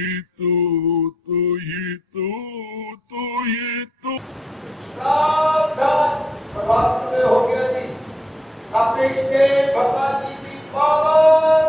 ये तो सावधान प्रभात में हो गया जी अपने इसके भगवान जी की पावन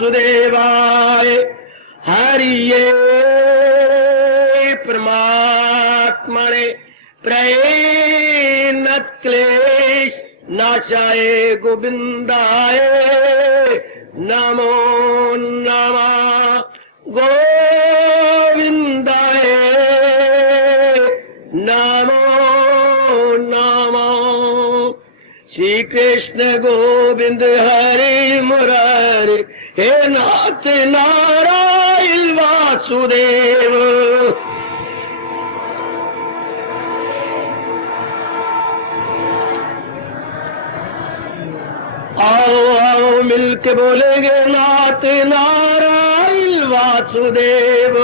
वासुदेवाय हरिये परमात्मने प्रणत क्लेश नाशाय गोविंदाय नमो नमः गोविंदाय नमो नमः। श्री कृष्ण गोविंद हरे मुरारे हे नाथ नारायण वासुदेव। आओ आओ मिलके बोलेंगे नाथ नारायण वासुदेव।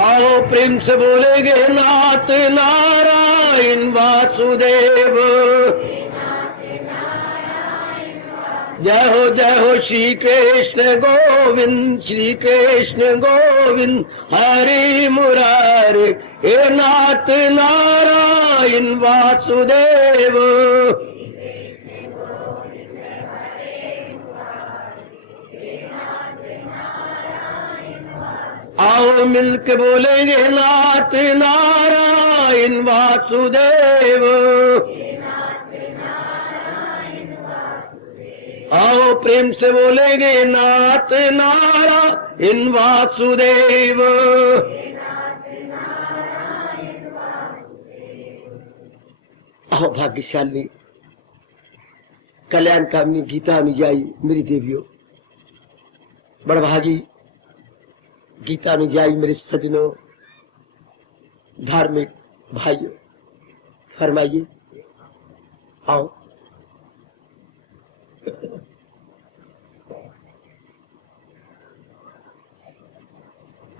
आओ प्रेम से बोलेंगे नाथ नारायण वासुदेव। जय हो श्री कृष्ण गोविंद हरे मुरारे हे नाथ नारायण वासुदेव। आओ मिलके बोलेंगे नाथ नारायण वासुदेव। आओ प्रेम से बोलेंगे नाथ नारायण वासुदेव। आओ भाग्यशाली कल्याण कामनी गीता अनुजाई मेरी देवियों, बड़भागी गीता अनुजाई मेरे सजनों, धार्मिक भाइयों, फरमाइए आओ।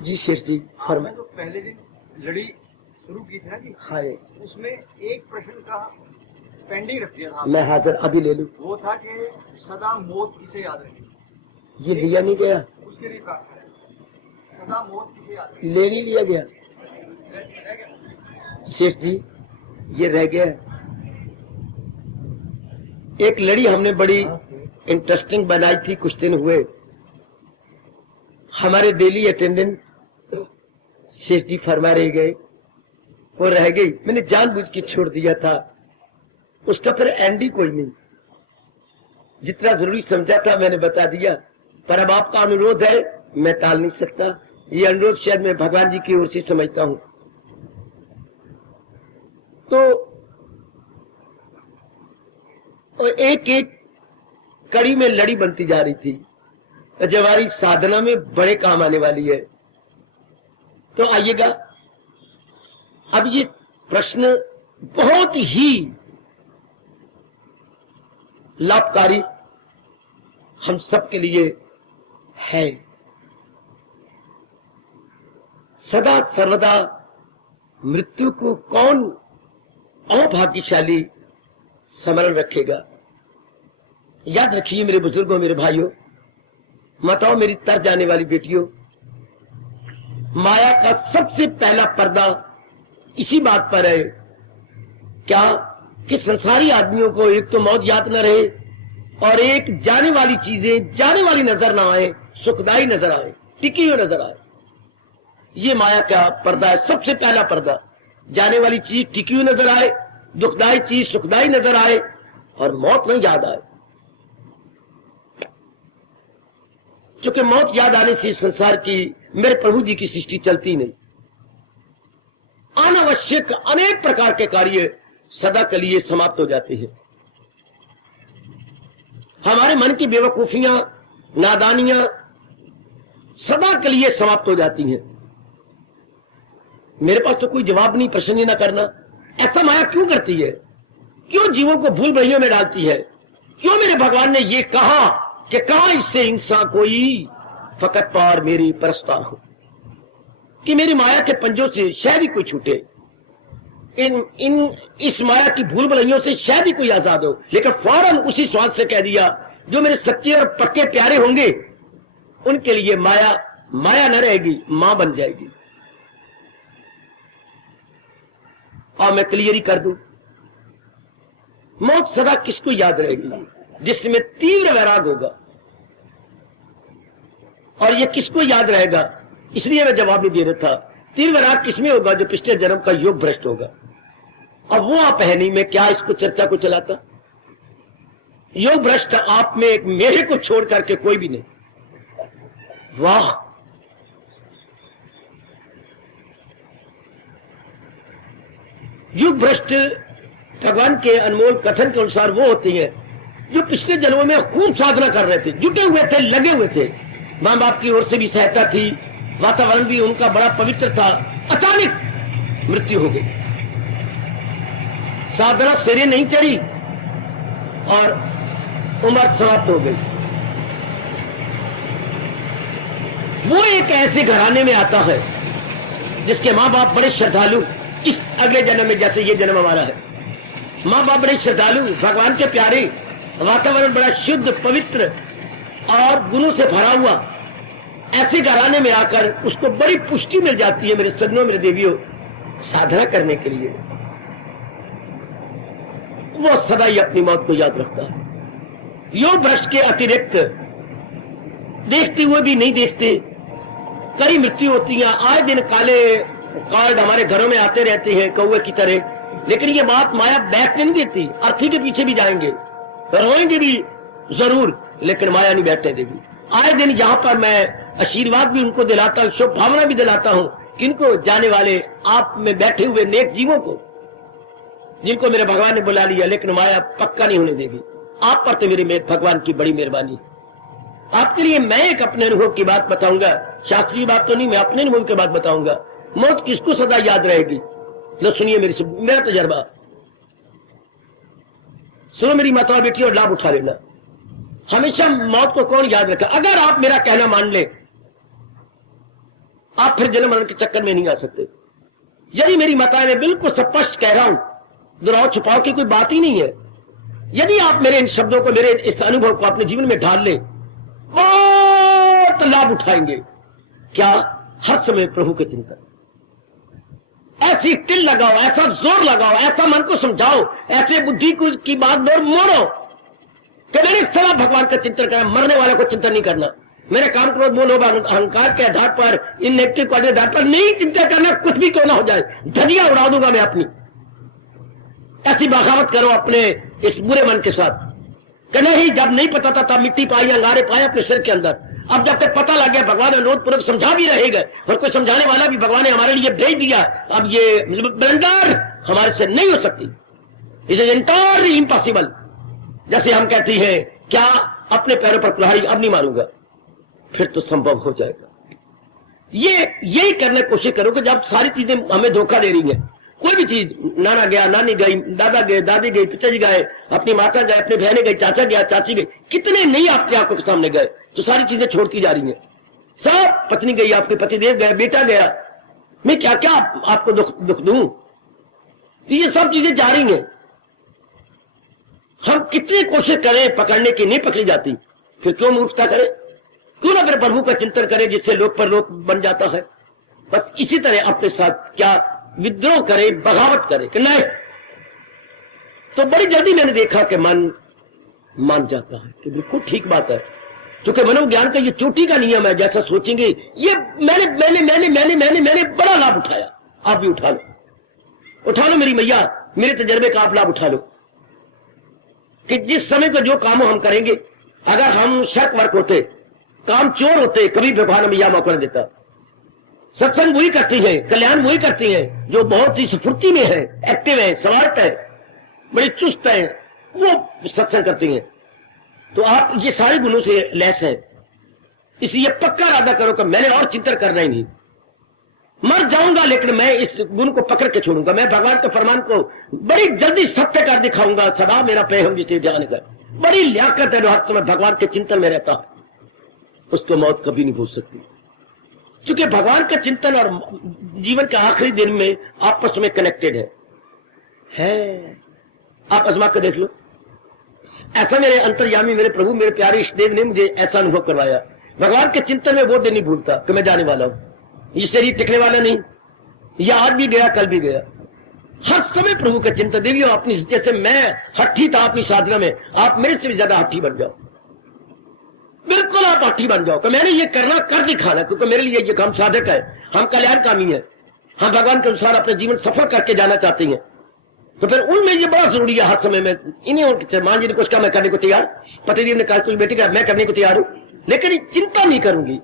जी शेष जी फरमाइए। तो पहले दिन लड़ी शुरू की थी ना जी, हाँ उसमें एक प्रश्न का पेंडिंग रख दिया था। मैं हाजिर अभी ले लूं। वो था कि सदा मौत किसे याद रखेगी। ये लिया नहीं गया, उसके लिए प्रार्थना है, सदा मौत किसे याद रखेगी। ले नहीं लिया गया शेष जी, ये रह गया। एक लड़ी हमने बड़ी इंटरेस्टिंग बनाई थी, कुछ दिन हुए हमारे डेली अटेंडेंट शेष जी फरमा रह गए, वो रह गई, मैंने जानबूझ के छोड़ दिया था, उसका फिर एंड ही कोई नहीं। जितना जरूरी समझा था मैंने बता दिया, पर अब आपका अनुरोध है, मैं टाल नहीं सकता। ये अनुरोध शायद मैं भगवान जी की ओर से समझता हूं। तो एक एक कड़ी में लड़ी बनती जा रही थी, जो हमारी साधना में बड़े काम आने वाली है। तो आइएगा, अब ये प्रश्न बहुत ही लाभकारी हम सबके लिए है। सदा सर्वदा मृत्यु को कौन अभाग्यशाली स्मरण रखेगा। याद रखिए मेरे बुजुर्गों, मेरे भाइयों, माताओं, मेरी तर जाने वाली बेटियों, माया का सबसे पहला पर्दा इसी बात पर है क्या कि संसारी आदमियों को एक तो मौत याद न रहे, और एक जाने वाली चीजें जाने वाली नजर ना आए, सुखदाई नजर आए, टिकी हुई नजर आए। ये माया का पर्दा है, सबसे पहला पर्दा। जाने वाली चीज टिकी हुई नजर आए, दुखदाई चीज सुखदाई नजर आए, और मौत नहीं याद आए। क्योंकि मौत याद आने से संसार की, मेरे प्रभु जी की सृष्टि चलती नहीं। अनावश्यक अनेक प्रकार के कार्य सदा के लिए समाप्त हो जाते हैं। हमारे मन की बेवकूफियां, नादानियां सदा के लिए समाप्त हो जाती हैं। मेरे पास तो कोई जवाब नहीं, प्रश्न ही ना करना। ऐसा माया क्यों करती है? क्यों जीवों को भूल भुलैया में डालती है? क्यों मेरे भगवान ने ये कहा कि कहां इससे इंसान कोई फकत पार मेरी परस्तार हो, कि मेरी माया के पंजों से शायद ही कोई छूटे, इस माया की भूल भुलैयों से शायद ही कोई आजाद हो। लेकिन फौरन उसी स्वाद से कह दिया, जो मेरे सच्चे और पक्के प्यारे होंगे उनके लिए माया माया न रहेगी, मां बन जाएगी। और मैं क्लियर ही कर दूं, मौत सदा किसको याद रहेगी? जिसमें तीव्र वैराग होगा। और ये किसको याद रहेगा, इसलिए मैं जवाब नहीं दे रहा था। तीव्र वैराग किसमें होगा, जो पिछले जन्म का योग भ्रष्ट होगा। अब वो आप है नहीं, मैं क्या इसको चर्चा को चलाता। योग भ्रष्ट आप में एक मेरे को छोड़ करके कोई भी नहीं। वाह, योग भ्रष्ट भगवान के अनमोल कथन के अनुसार वो होती है जो पिछले जन्मों में खूब साधना कर रहे थे, जुटे हुए थे, लगे हुए थे, मां बाप की ओर से भी सहायता थी, वातावरण भी उनका बड़ा पवित्र था। अचानक मृत्यु हो गई, साधना सिरे नहीं चढ़ी और उम्र समाप्त हो गई। वो एक ऐसे घराने में आता है जिसके मां बाप बड़े श्रद्धालु, इस अगले जन्म में जैसे ये जन्म हमारा है, मां बाप बड़े श्रद्धालु, भगवान के प्यारे, वातावरण बड़ा शुद्ध पवित्र और गुणों से भरा हुआ। ऐसे घराने में आकर उसको बड़ी पुष्टि मिल जाती है मेरे सज्जनों, मेरे देवियों, साधना करने के लिए। वो सदा ही अपनी मौत को याद रखता है। योग भ्रष्ट के अतिरिक्त देखते हुए भी नहीं देखते, कई मृत्यु होती है। आए दिन काले कार्ड हमारे घरों में आते रहते हैं कौवे की तरह, लेकिन ये बात माया बैठने नहीं देती। अर्थी के पीछे भी जाएंगे, रोएंगे भी जरूर, लेकिन माया नहीं बैठने देगी। आए दिन यहाँ पर मैं आशीर्वाद भी उनको दिलाता हूँ, शुभ भावना भी दिलाता हूँ, किनको, जाने वाले आप में बैठे हुए नेक जीवों को, जिनको मेरे भगवान ने बुला लिया, लेकिन माया पक्का नहीं होने देगी। आप पर तो मेरे भगवान की बड़ी मेहरबानी। आपके लिए मैं एक अपने अनुभव की बात बताऊंगा, शास्त्रीय बात तो नहीं, मैं अपने अनुभव की बात बताऊंगा। मौत किसको सदा याद रहेगी? लो सुनिए मेरा तजर्बा, सुनो मेरी माता और बेटी, और लाभ उठा लेना। हमेशा मौत को कौन याद रखा? अगर आप मेरा कहना मान ले, आप फिर जन्म मरण के चक्कर में नहीं आ सकते। यदि मेरी माता ने बिल्कुल स्पष्ट कह रहा हूं, दुराव छुपाव की कोई बात ही नहीं है। यदि आप मेरे इन शब्दों को, मेरे इस अनुभव को अपने जीवन में ढाल ले, बहुत लाभ उठाएंगे। क्या? हर समय प्रभु के चिंतन, ऐसी टिल लगाओ, ऐसा जोर लगाओ, ऐसा मन को समझाओ, ऐसे बुद्धि की बात दौड़ मोड़ो कि मैंने सदा भगवान का चिंतन करना, मरने वाले को चिंतन नहीं करना। मेरे काम क्रोध मोह लोभ अहंकार के आधार पर, इन नेगेटिव क्वालिटी के आधार पर नहीं चिंता करना, कुछ भी क्यों ना हो जाए, धजिया उड़ा दूंगा मैं अपनी। ऐसी बगावत करो अपने इस बुरे मन के साथ कि नहीं, जब नहीं पता था तब मिट्टी पाई, अंगारे पाए अपने सिर के अंदर। अब जब तक पता लग गया, भगवान अनुरोध पूर्वक समझा भी रहेगा, और कोई समझाने वाला भी भगवान ने हमारे लिए भेज दिया। अब ये ब्लंडर हमारे से नहीं हो सकती, इट इज एंटायरली इम्पॉसिबल। जैसे हम कहती हैं, क्या अपने पैरों पर कुल्हाड़ी अब नहीं मारूंगा, फिर तो संभव हो जाएगा। यही करने की कोशिश करो कि जब सारी चीजें हमें धोखा दे रही हैं, कोई भी चीज, नाना गया, नानी गई, दादा गए, दादी गई, पिताजी गए, अपनी माता गए, अपने बहने गई, चाचा गया, चाची गई, कितने नहीं आपकी आंखों के सामने गए, तो सारी चीजें छोड़ती जा रही हैं। सब, पत्नी गई, आपके पतिदेव गए, बेटा गया, मैं क्या क्या आपको दुख दूं? तो ये सब चीजें जा रही हैं। हम कितनी कोशिश करें पकड़ने की, नहीं पकड़ी जाती, फिर क्यों मूर्खता करें? क्यों ना फिर प्रभु का चिंतन करें, जिससे लोक पर लोक बन जाता है। बस इसी तरह अपने साथ क्या विद्रोह करे, बगावत करे कि नहीं, तो बड़ी जल्दी मैंने देखा कि मन मान जाता है कि बिल्कुल ठीक बात है। चूंकि मनोविज्ञान का ये चोटी का नियम है, जैसा सोचेंगे ये मैंने बड़ा लाभ उठाया। आप भी उठा लो मेरी मैया, मेरे तजर्बे का आप लाभ उठा लो कि जिस समय को जो काम हम करेंगे, अगर हम शर्क वर्क होते, काम चोर होते, कभी भगवान मैया मौका नहीं देता। सत्संग वही करती है, कल्याण वही करती है जो बहुत ही स्फूर्ति में है, एक्टिव है, स्मार्ट है, बड़ी चुस्त है, वो सत्संग करती हैं। तो आप ये सारे गुणों से लैस हैं, इसलिए पक्का इरादा करो कि मैंने और चिंतन करना ही नहीं। मर जाऊंगा लेकिन मैं इस गुण को पकड़ के छोड़ूंगा। मैं भगवान के फरमान को बड़ी जल्दी सत्य कर दिखाऊंगा। सदा मेरा प्रेम जिसे ध्यान कर, बड़ी लियाकत है जो में भगवान के चिंतन में रहता है, उसको मौत कभी नहीं भूल सकती। क्योंकि भगवान का चिंतन और जीवन के आखिरी दिन में आपस में कनेक्टेड है। आप आजमा कर देख लो। ऐसा मेरे अंतर्यामी, मेरे प्रभु, मेरे प्यारे इष्टदेव ने मुझे ऐसा अनुभव करवाया। भगवान के चिंतन में वो दिन नहीं भूलता कि मैं जाने वाला हूं, ये शरीर टिकने वाला नहीं, यह आज भी गया, कल भी गया। हर समय प्रभु का चिंतन। देवियों, अपनी जैसे मैं हट्ठी था अपनी साधना में, आप मेरे से भी ज्यादा हट्ठी बन जाओ। बिल्कुल आप हट्ठी बन जाओ कि मैंने ये करना, कर दिखाना, क्योंकि मेरे लिए ये काम साधक है, हम कल्याणकामी है, हम भगवान के अनुसार अपने जीवन सफल करके जाना चाहते हैं। तो फिर उनमें ये बड़ा जरूरी है हर समय में। इन्हें मां जी ने कुछ कहा, मैं करने को तैयार, पतिदेव ने कहा कोई बेटी का, मैं करने को तैयार हूं, लेकिन चिंता नहीं करूंगी।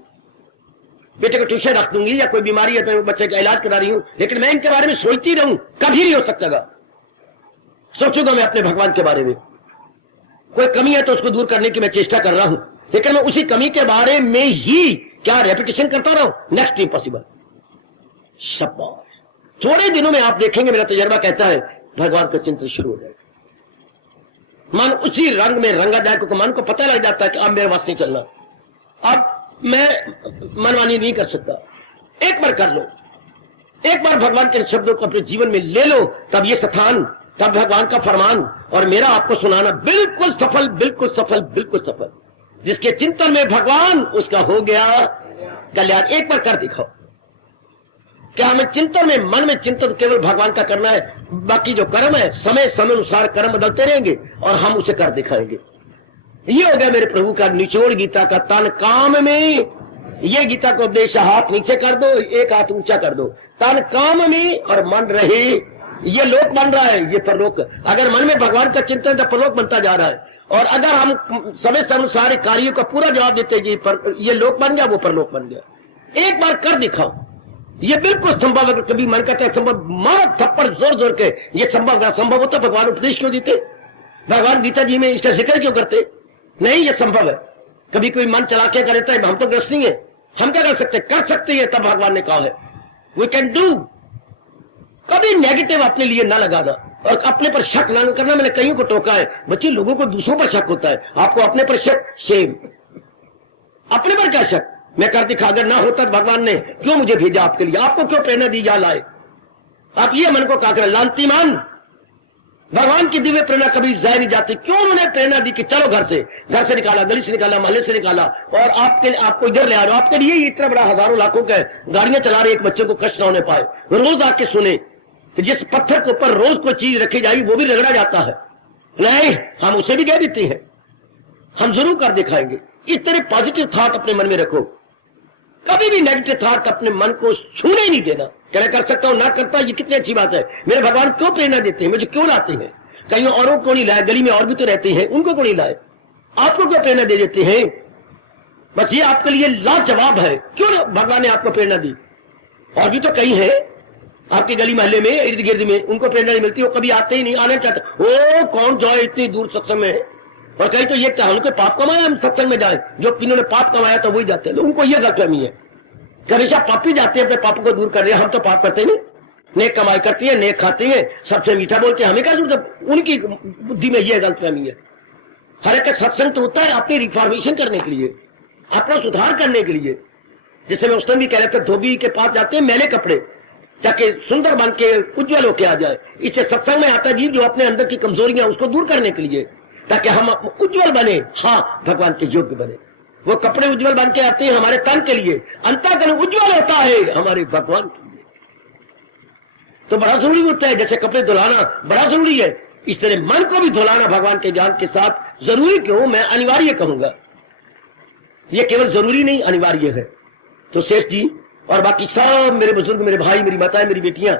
बेटे को ट्यूशन रख दूंगी या कोई बीमारी है तो बच्चे का इलाज करा रही हूं, लेकिन मैं इनके बारे में सोचती रहूं, कभी नहीं हो सकता। सोचूंगा मैं अपने भगवान के बारे में। कोई कमी है तो उसको दूर करने की मैं चेष्टा कर रहा हूं, लेकिन मैं उसी कमी के बारे में ही क्या रेपिटेशन करता रहूं, नेक्स्ट इम्पॉसिबल। शाबाश। थोड़े दिनों में आप देखेंगे, मेरा तजर्बा कहता है, भगवान का चिंतन शुरू हो जाएगा। मन उसी रंग में रंगा जाए, क्योंकि मन को पता लग जाता है कि अब मेरे वास्ते नहीं चलना, अब मैं मनमानी नहीं कर सकता। एक बार कर लो, एक बार भगवान के शब्दों को अपने जीवन में ले लो, तब ये स्थान, तब भगवान का फरमान और मेरा आपको सुनाना बिल्कुल सफल, बिल्कुल सफल, बिल्कुल सफल। जिसके चिंतन में भगवान, उसका हो गया कल्याण। एक बार कर दिखाओ। क्या हमें चिंतन में, मन में चिंतन केवल भगवान का करना है, बाकी जो कर्म है समय समय अनुसार कर्म बदलते रहेंगे और हम उसे कर दिखाएंगे। ये हो गया मेरे प्रभु का निचोड़ गीता का। तन काम में, ये गीता को उपदेश, हाथ नीचे कर दो, एक हाथ ऊंचा कर दो। तन काम में और मन रहे, ये लोक बन रहा है, ये परलोक। अगर मन में भगवान का चिंतन तो परलोक बनता जा रहा है, और अगर हम समय से अनुसार कार्यों का पूरा जवाब देते जी ये लोक बन गया, वो परलोक बन गया। एक बार कर दिखाओ, ये बिल्कुल संभव। अगर कभी मन कहता है संभव, मारो थप्पड़ जोर जोर के, ये संभव संभव होता भगवान उपदेश क्यों देते, भगवान गीता जी में इसका जिक्र क्यों करते? नहीं, ये संभव है। कभी कोई मन चला के करता है, हम तो ग्रस्त नहीं है, हम क्या कर सकते? कर सकते हैं, तब भगवान ने कहा है वी कैन डू। कभी नेगेटिव अपने लिए ना लगाना और अपने पर शक ना करना। मैंने कईयों को टोका है, बच्चे लोगों को दूसरों पर शक होता है, आपको अपने पर शक, सेम। अपने पर क्या शक? मैं कर दिखा, अगर ना होता तो भगवान ने क्यों मुझे भेजा आपके लिए, आपको क्यों प्रेरणा दी जा लाए? आप ये मन को कहा, लांतिमान भगवान की दिव्य प्रेरणा कभी जाया नहीं जाती। क्यों उन्होंने प्रेरणा दी कि चलो घर से निकाला, गली से निकाला, मोहल्ले से निकाला और आपको इधर ले आ रहे हो। आपके लिए इतना बड़ा हजारों लाखों के गाड़ियां चला रहे, एक बच्चे को कष्ट ना होने पाए। रोज आके सुने तो जिस पत्थर के ऊपर रोज कोई चीज रखी जाएगी वो भी रगड़ा जाता है। नहीं, हम उसे भी कह देते हैं, हम जरूर कर दिखाएंगे। इस तरह पॉजिटिव थॉट अपने मन में रखो, कभी भी नेगेटिव थॉट अपने मन को छूने ही नहीं देना। क्या कर सकता हूं, ना करता, ये कितनी अच्छी बात है। मेरे भगवान क्यों प्रेरणा देते हैं, मुझे क्यों लाते हैं? कहीं औरों को नहीं लाए, गली में और भी तो रहते हैं, उनको क्यों नहीं लाए? आपको क्यों प्रेरणा दे देते हैं? बस ये आपके लिए लाजवाब है, क्यों भगवान ने आपको प्रेरणा दी। और भी तो कई है आपकी गली मोहल्ले में, इर्द गिर्द में, उनको प्रेरणा नहीं मिलती, वो कभी आते ही नहीं, आना चाहते। ओ कौन जाए इतनी दूर सत्संग में? और कहीं तो ये क्या, उनके पाप कमाए हम सत्संग में जाए, जो इन्होंने पाप कमाया था वही जाते हैं। उनको ये गलतफहमी है कि हमेशा पापी जाते हैं अपने पाप को दूर कर रहे हैं, हम तो पाप करते नहीं, नेक कमाई करती है, नेक खाती है, सबसे मीठा बोलते हैं, हमें क्या जरूरत? उनकी बुद्धि में ये गलतफहमी है। हर एक सत्संग तो होता है अपनी रिफॉर्मेशन करने के लिए, अपना सुधार करने के लिए। जैसे मैं उस टाइम भी कह रहा था, धोबी के पास जाते हैं मैले कपड़े, ताकि सुंदर बन के उज्जवल होके आ जाए। इससे सत्संग में आता जीव जो अपने अंदर की कमजोरियां उसको दूर करने के लिए, ताकि हम उज्जवल बने, हाँ भगवान के योग्य बने। वो कपड़े उज्जवल बन के आते हैं हमारे तन के लिए, अंतःकरण उज्जवल होता है हमारे भगवान के लिए। तो बड़ा जरूरी होता है, जैसे कपड़े धुलाना बड़ा जरूरी है, इस तरह मन को भी धुलाना भगवान के ज्ञान के साथ जरूरी क्यों, मैं अनिवार्य कहूंगा। ये केवल जरूरी नहीं, अनिवार्य है। तो शेष जी और बाकी सब मेरे बुजुर्ग, मेरे भाई, मेरी माताएं, मेरी बेटियां,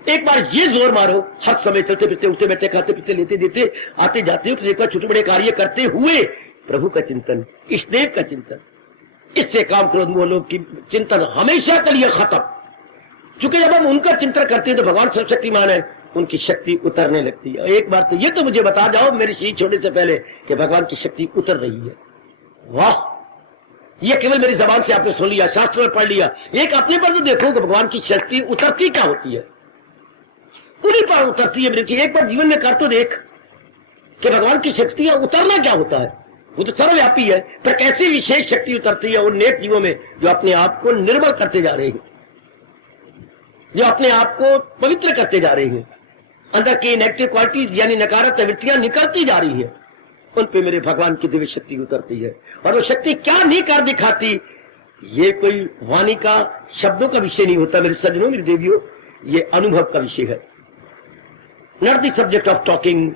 एक बार ये जोर मारो, हर समय चलते फिरते, उठते बैठते, खाते पीते, लेते देते, आते जाते हो, तो एक बार छोटे बड़े कार्य करते हुए प्रभु का चिंतन, इष्टदेव का चिंतन, इससे काम क्रोध मोह लोभ की चिंतन हमेशा के लिए खत्म। क्योंकि जब हम उनका चिंतन करते हैं तो भगवान सर्वशक्तिमान है, उनकी शक्ति उतरने लगती है। एक बार तो ये तो मुझे बता जाओ मेरे शरीर छोड़ने से पहले कि भगवान की शक्ति उतर रही है। वाह, ये केवल मेरी जबान से आपने सुन लिया, शास्त्र में पढ़ लिया। एक अपने पर तो देखो कि भगवान की शक्ति उतरती क्या होती है, उन्हीं पर उतरती है। एक बार जीवन में कर तो देख कि भगवान की शक्ति उतरना क्या होता है। वो तो सर्वव्यापी है, पर कैसी विशेष शक्ति उतरती है उन नेक जीवों में जो अपने आप को निर्मल करते जा रहे हैं, जो अपने आप को पवित्र करते जा रहे हैं, अंदर की नेगेटिव क्वालिटी यानी नकारात्मक वृत्तियां निकलती जा रही है, उन पे मेरे भगवान की दिव्य शक्ति उतरती है। और वो शक्ति क्या नहीं कर दिखाती, ये कोई वाणी का, शब्दों का विषय नहीं होता मेरे सज्जनों, मेरी देवियों, ये अनुभव का विषय है। Not the subject of talking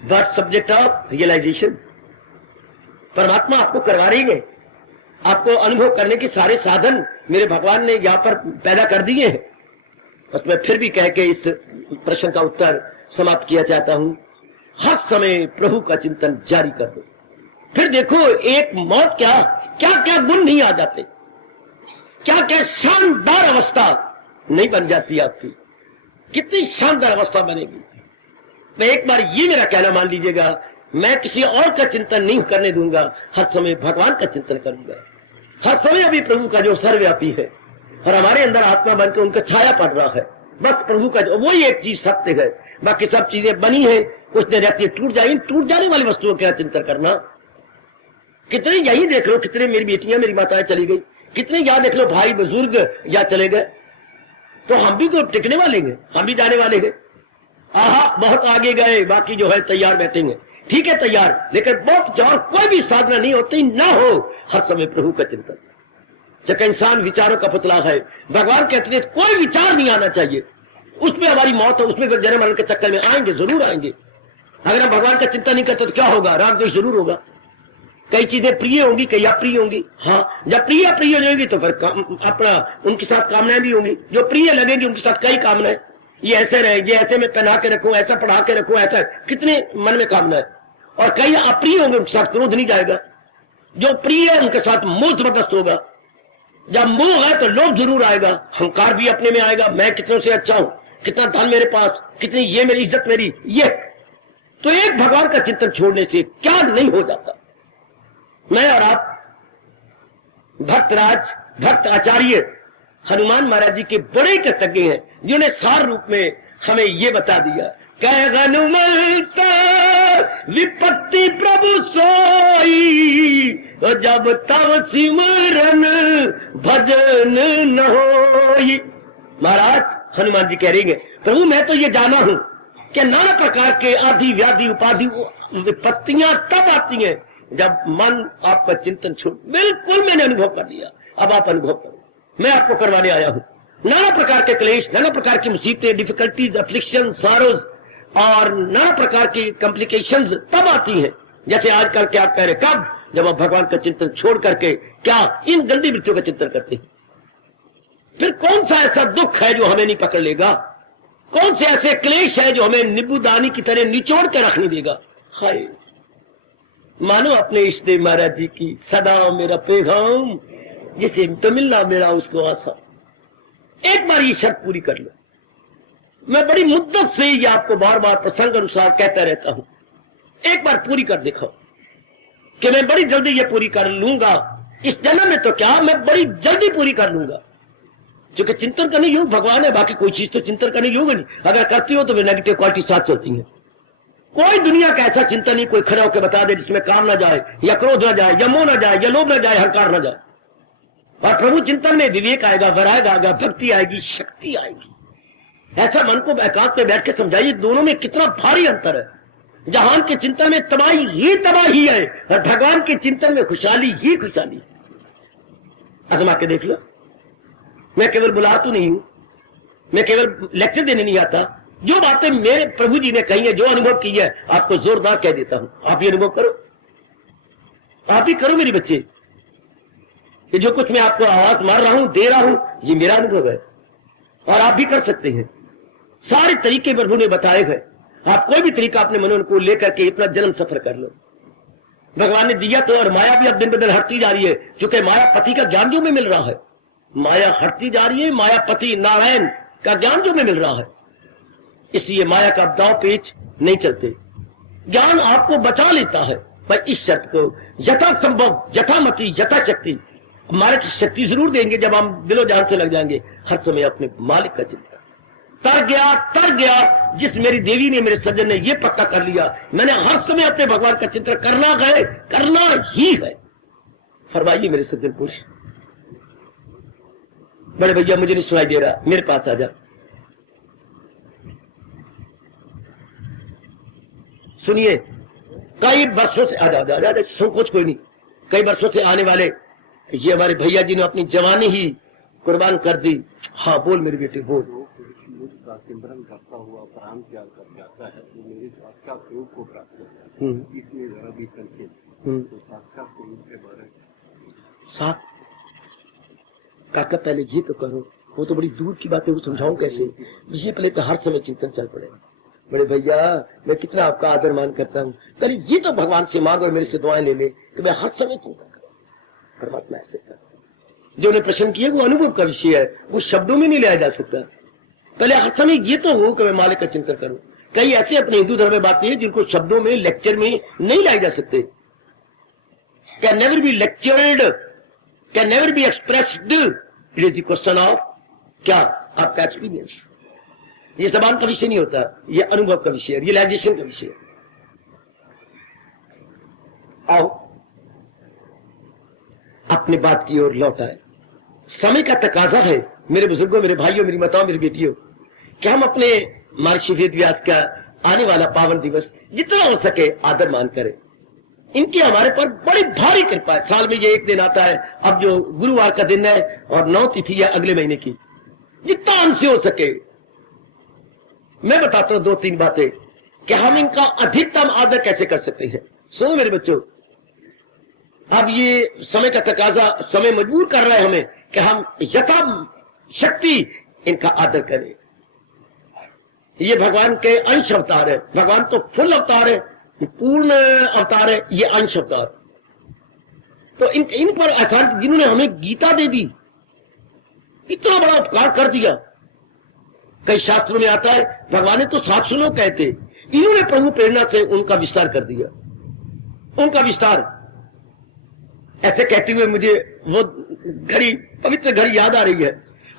but subject of realisation. परमात्मा आपको करवा रही है, आपको अनुभव करने के सारे साधन मेरे भगवान ने यहां पर पैदा कर दिए हैं। बस मैं फिर भी कह के इस प्रश्न का उत्तर समाप्त किया चाहता हूं, हर समय प्रभु का चिंतन जारी कर दो। फिर देखो एक मौत क्या क्या क्या गुण नहीं आ जाते, क्या क्या शानदार अवस्था नहीं बन जाती आपकी, कितनी शानदार अवस्था बनेगी। मैं एक बार ये मेरा कहना मान लीजिएगा, मैं किसी और का चिंतन नहीं करने दूंगा, हर समय भगवान का चिंतन करूंगा। हर समय अभी प्रभु का जो सर्वव्यापी है और हमारे अंदर आत्मा बनकर उनका छाया पड़ रहा है, बस प्रभु का वही एक चीज सत्य है, बाकी सब चीजें बनी है, कुछ देर रहती है टूट जाएगी। टूट जाने वाली वस्तुओं का चिंतन करना, कितने यही देख लो, कितने मेरी बेटियां मेरी माताएं चली गई, कितने यहाँ देख लो भाई बुजुर्ग या चले गए, तो हम भी तो टिकने वाले हैं, हम भी जाने वाले हैं। आहा बहुत आगे गए, बाकी जो है तैयार बैठेंगे, ठीक है तैयार, लेकिन बहुत जहां कोई भी साधना नहीं होती ना हो, हर समय प्रभु का चिंतन। जब इंसान विचारों का पुतला है, भगवान के अतिरिक्त कोई विचार नहीं आना चाहिए। उसमें हमारी मौत है, उसमें जन्म मरण के चक्कर में आएंगे, जरूर आएंगे। अगर हम भगवान का चिंता नहीं करते तो क्या होगा, राग द्वेष जरूर होगा। कई चीजें प्रिय होंगी, कई अप्रिय होंगी। हाँ, जब प्रिय अप्रिय हो जाएगी तो फिर अपना उनके साथ कामनाएं भी होंगी। जो प्रिय लगेंगी उनके साथ कई कामनाएं, ये ऐसे रहे, ये ऐसे में पहना के रखूं, ऐसा पढ़ा के रखूं, ऐसा, कितने मन में कामनाएं। और कई अप्रिय होंगे, उनके साथ क्रोध नहीं जाएगा। जो प्रिय है उनके साथ मोह जबरदस्त होगा। जब मोह है तो लोभ जरूर आएगा, अहंकार भी अपने में आएगा, मैं कितनों से अच्छा हूं, कितना धन मेरे पास, कितनी ये मेरी इज्जत मेरी, ये। तो एक भगवान का चिंतन छोड़ने से क्या नहीं हो जाता। मैं और आप भक्तराज भक्त आचार्य हनुमान महाराज जी के बड़े कृतज्ञ हैं, जिन्होंने सार रूप में हमें ये बता दिया, कह हनुमंत विपत्ति प्रभु सोई, जब तब सिमरन भजन न होई। महाराज हनुमान जी कह रही है, प्रभु मैं तो ये जाना हूं कि नाना प्रकार के आदि व्याधि उपाधि विपत्तियां तब आती हैं जब मन आपका चिंतन छोड़। बिल्कुल मैंने अनुभव कर लिया, अब आप अनुभव करो, मैं आपको करवाने आया हूं। नाना प्रकार के क्लेश, नाना प्रकार की मुसीबतें, डिफिकल्टीज, अफ्लिक्शन, सॉरोज और नाना प्रकार की कॉम्प्लिकेशंस तब आती हैं, जैसे आजकल क्या कह रहे, कब, जब आप भगवान का चिंतन छोड़ करके क्या इन गंदी वृत्तियों का चिंतन करते हैं। फिर कौन सा ऐसा दुख है जो हमें नहीं पकड़ लेगा, कौन से ऐसे क्लेश है जो हमें नींबूदानी की तरह निचोड़ के रख नहीं देगा। हाय, मानो अपने इष्टदेव महाराज जी की सदा मेरा पैगाम, जिसे तो मिलना मेरा उसको आशा। एक बार ये शर्त पूरी कर लो। मैं बड़ी मुद्दत से ये आपको बार बार प्रसंग अनुसार कहता रहता हूं, एक बार पूरी कर दिखाओ कि मैं बड़ी जल्दी ये पूरी कर लूंगा। इस जन्म में तो क्या, मैं बड़ी जल्दी पूरी कर लूंगा, क्योंकि चिंतन करने योग भगवान है, बाकी कोई चीज तो चिंतन करने योग नहीं। अगर करती हो तो वे नेगेटिव क्वालिटी साथ चलती है। कोई दुनिया का ऐसा चिंतन नहीं कोई खड़ा होकर बता दे जिसमें काम ना जाए, या क्रोध ना जाए, या मोह ना जाए, या लोभ ना जाए, हंकार ना जाए। और प्रभु चिंतन में विवेक आएगा, वैराग्य आएगा, भक्ति आएगी, शक्ति आएगी। ऐसा मन को एकांत में बैठ के समझाइए, दोनों में कितना भारी अंतर है। जहान के चिंतन में तबाही ही तबाही है, और भगवान के चिंतन में खुशहाली ही खुशहाली। आजमा के देख लो। मैं केवल बुलाता नहीं हूं, मैं केवल लेक्चर देने नहीं आता। जो बातें मेरे प्रभु जी ने कही है, जो अनुभव की है, आपको जोरदार कह देता हूं। आप ये अनुभव करो, आप भी करो मेरे बच्चे। ये जो कुछ मैं आपको आवाज मार रहा हूं, दे रहा हूं, ये मेरा अनुभव है, और आप भी कर सकते हैं। सारे तरीके प्रभु ने बताए गए। आप कोई भी तरीका अपने मनोन को लेकर के इतना जन्म सफर कर लो। भगवान ने दिया तो, और माया भी अब दिन ब दिन हटती जा रही है, क्योंकि माया पति का ज्ञान जो में मिल रहा है। माया हटती जा रही है, माया पति नारायण का ज्ञान जो में मिल रहा है, इसलिए माया का दाव पेच नहीं चलते। ज्ञान आपको बचा लेता है, पर इस शर्त को यथासंभव, यथामति, यथाशक्ति हमारे शक्ति जरूर देंगे जब हम दिलो जान से लग जाएंगे। हर समय अपने मालिक का चिंतन। तर गया जिस मेरी देवी ने, मेरे सज्जन ने ये पक्का कर लिया, मैंने हर समय अपने भगवान का चिंतन करना ही है। फरमाइए मेरे सज्जन पुरुष। बड़े भैया मुझे नहीं सुनाई दे रहा, मेरे पास आ जा। सुनिए, कई वर्षों से आजा संकोच कोई नहीं, कई वर्षों से आने वाले ये हमारे भैया जी ने अपनी जवानी ही कुर्बान कर दी। हाँ बोल मेरी बेटी बोल। उसका सिमरन करता हुआ प्राण त्याग कर जाता है तो मेरे साक्षात स्वरूप को प्राप्त होता है। इसमें जरा भी संकेत तो साक्षात स्वरूप के बारे में साथ काका पहले ये तो करो, वो तो बड़ी दूर की बात है, वो समझाऊं कैसे? ये पहले तो हर समय चिंतन चल पड़े। बड़े भैया मैं कितना आपका आदर मान करता हूँ, पहले ये तो भगवान से मांग और मेरे से दुआएं ले ले कि मैं हर समय चिंतन करूं। परमात्मा ऐसे करता है। जो उन्हें प्रश्न किया वो अनुभव का विषय है, वो शब्दों में नहीं लाया जा सकता। पहले हर समय ये तो हो कि मैं मालिक का चिंतन करूं। कई ऐसे अपने हिंदू धर्म में बातें हैं जिनको शब्दों में लेक्चर में नहीं लाई जा सकते। Can never be lectured, can never be expressed. It is the question of क्या आपका एक्सपीरियंस। ये जबान का विषय नहीं होता, ये अनुभव का विषय है, रियलाइजेशन का विषय है। आओ अपनी बात की ओर लौट आए। समय का तकाजा है मेरे बुजुर्गों, मेरे भाइयों, मेरी माताओं, मेरी बेटियों, कि हम अपने महर्षि वेद व्यास का आने वाला पावन दिवस जितना हो सके आदर मान करें। इनकी हमारे पर बड़ी भारी कृपा है। साल में ये एक दिन आता है, अब जो गुरुवार का दिन है और 9 तिथि है अगले महीने की, जितना हमसे हो सके मैं बताता हूं 2-3 बातें कि हम इनका अधिकतम आदर कैसे कर सकते हैं। सुनो मेरे बच्चों, अब ये समय का तकाजा, समय मजबूर कर रहा है हमें कि हम यथा शक्ति इनका आदर करें। ये भगवान के अंश अवतार है, भगवान तो फुल अवतार है, पूर्ण अवतार है, ये अंश अवतार। तो इन पर एहसान, जिन्होंने हमें गीता दे दी, इतना बड़ा उपकार कर दिया। कई शास्त्रों में आता है भगवान ने तो 700 लोग कहते, इन्होंने प्रभु प्रेरणा से उनका विस्तार कर दिया। उनका विस्तार ऐसे कहते हुए मुझे वो घड़ी, पवित्र घड़ी याद आ रही है।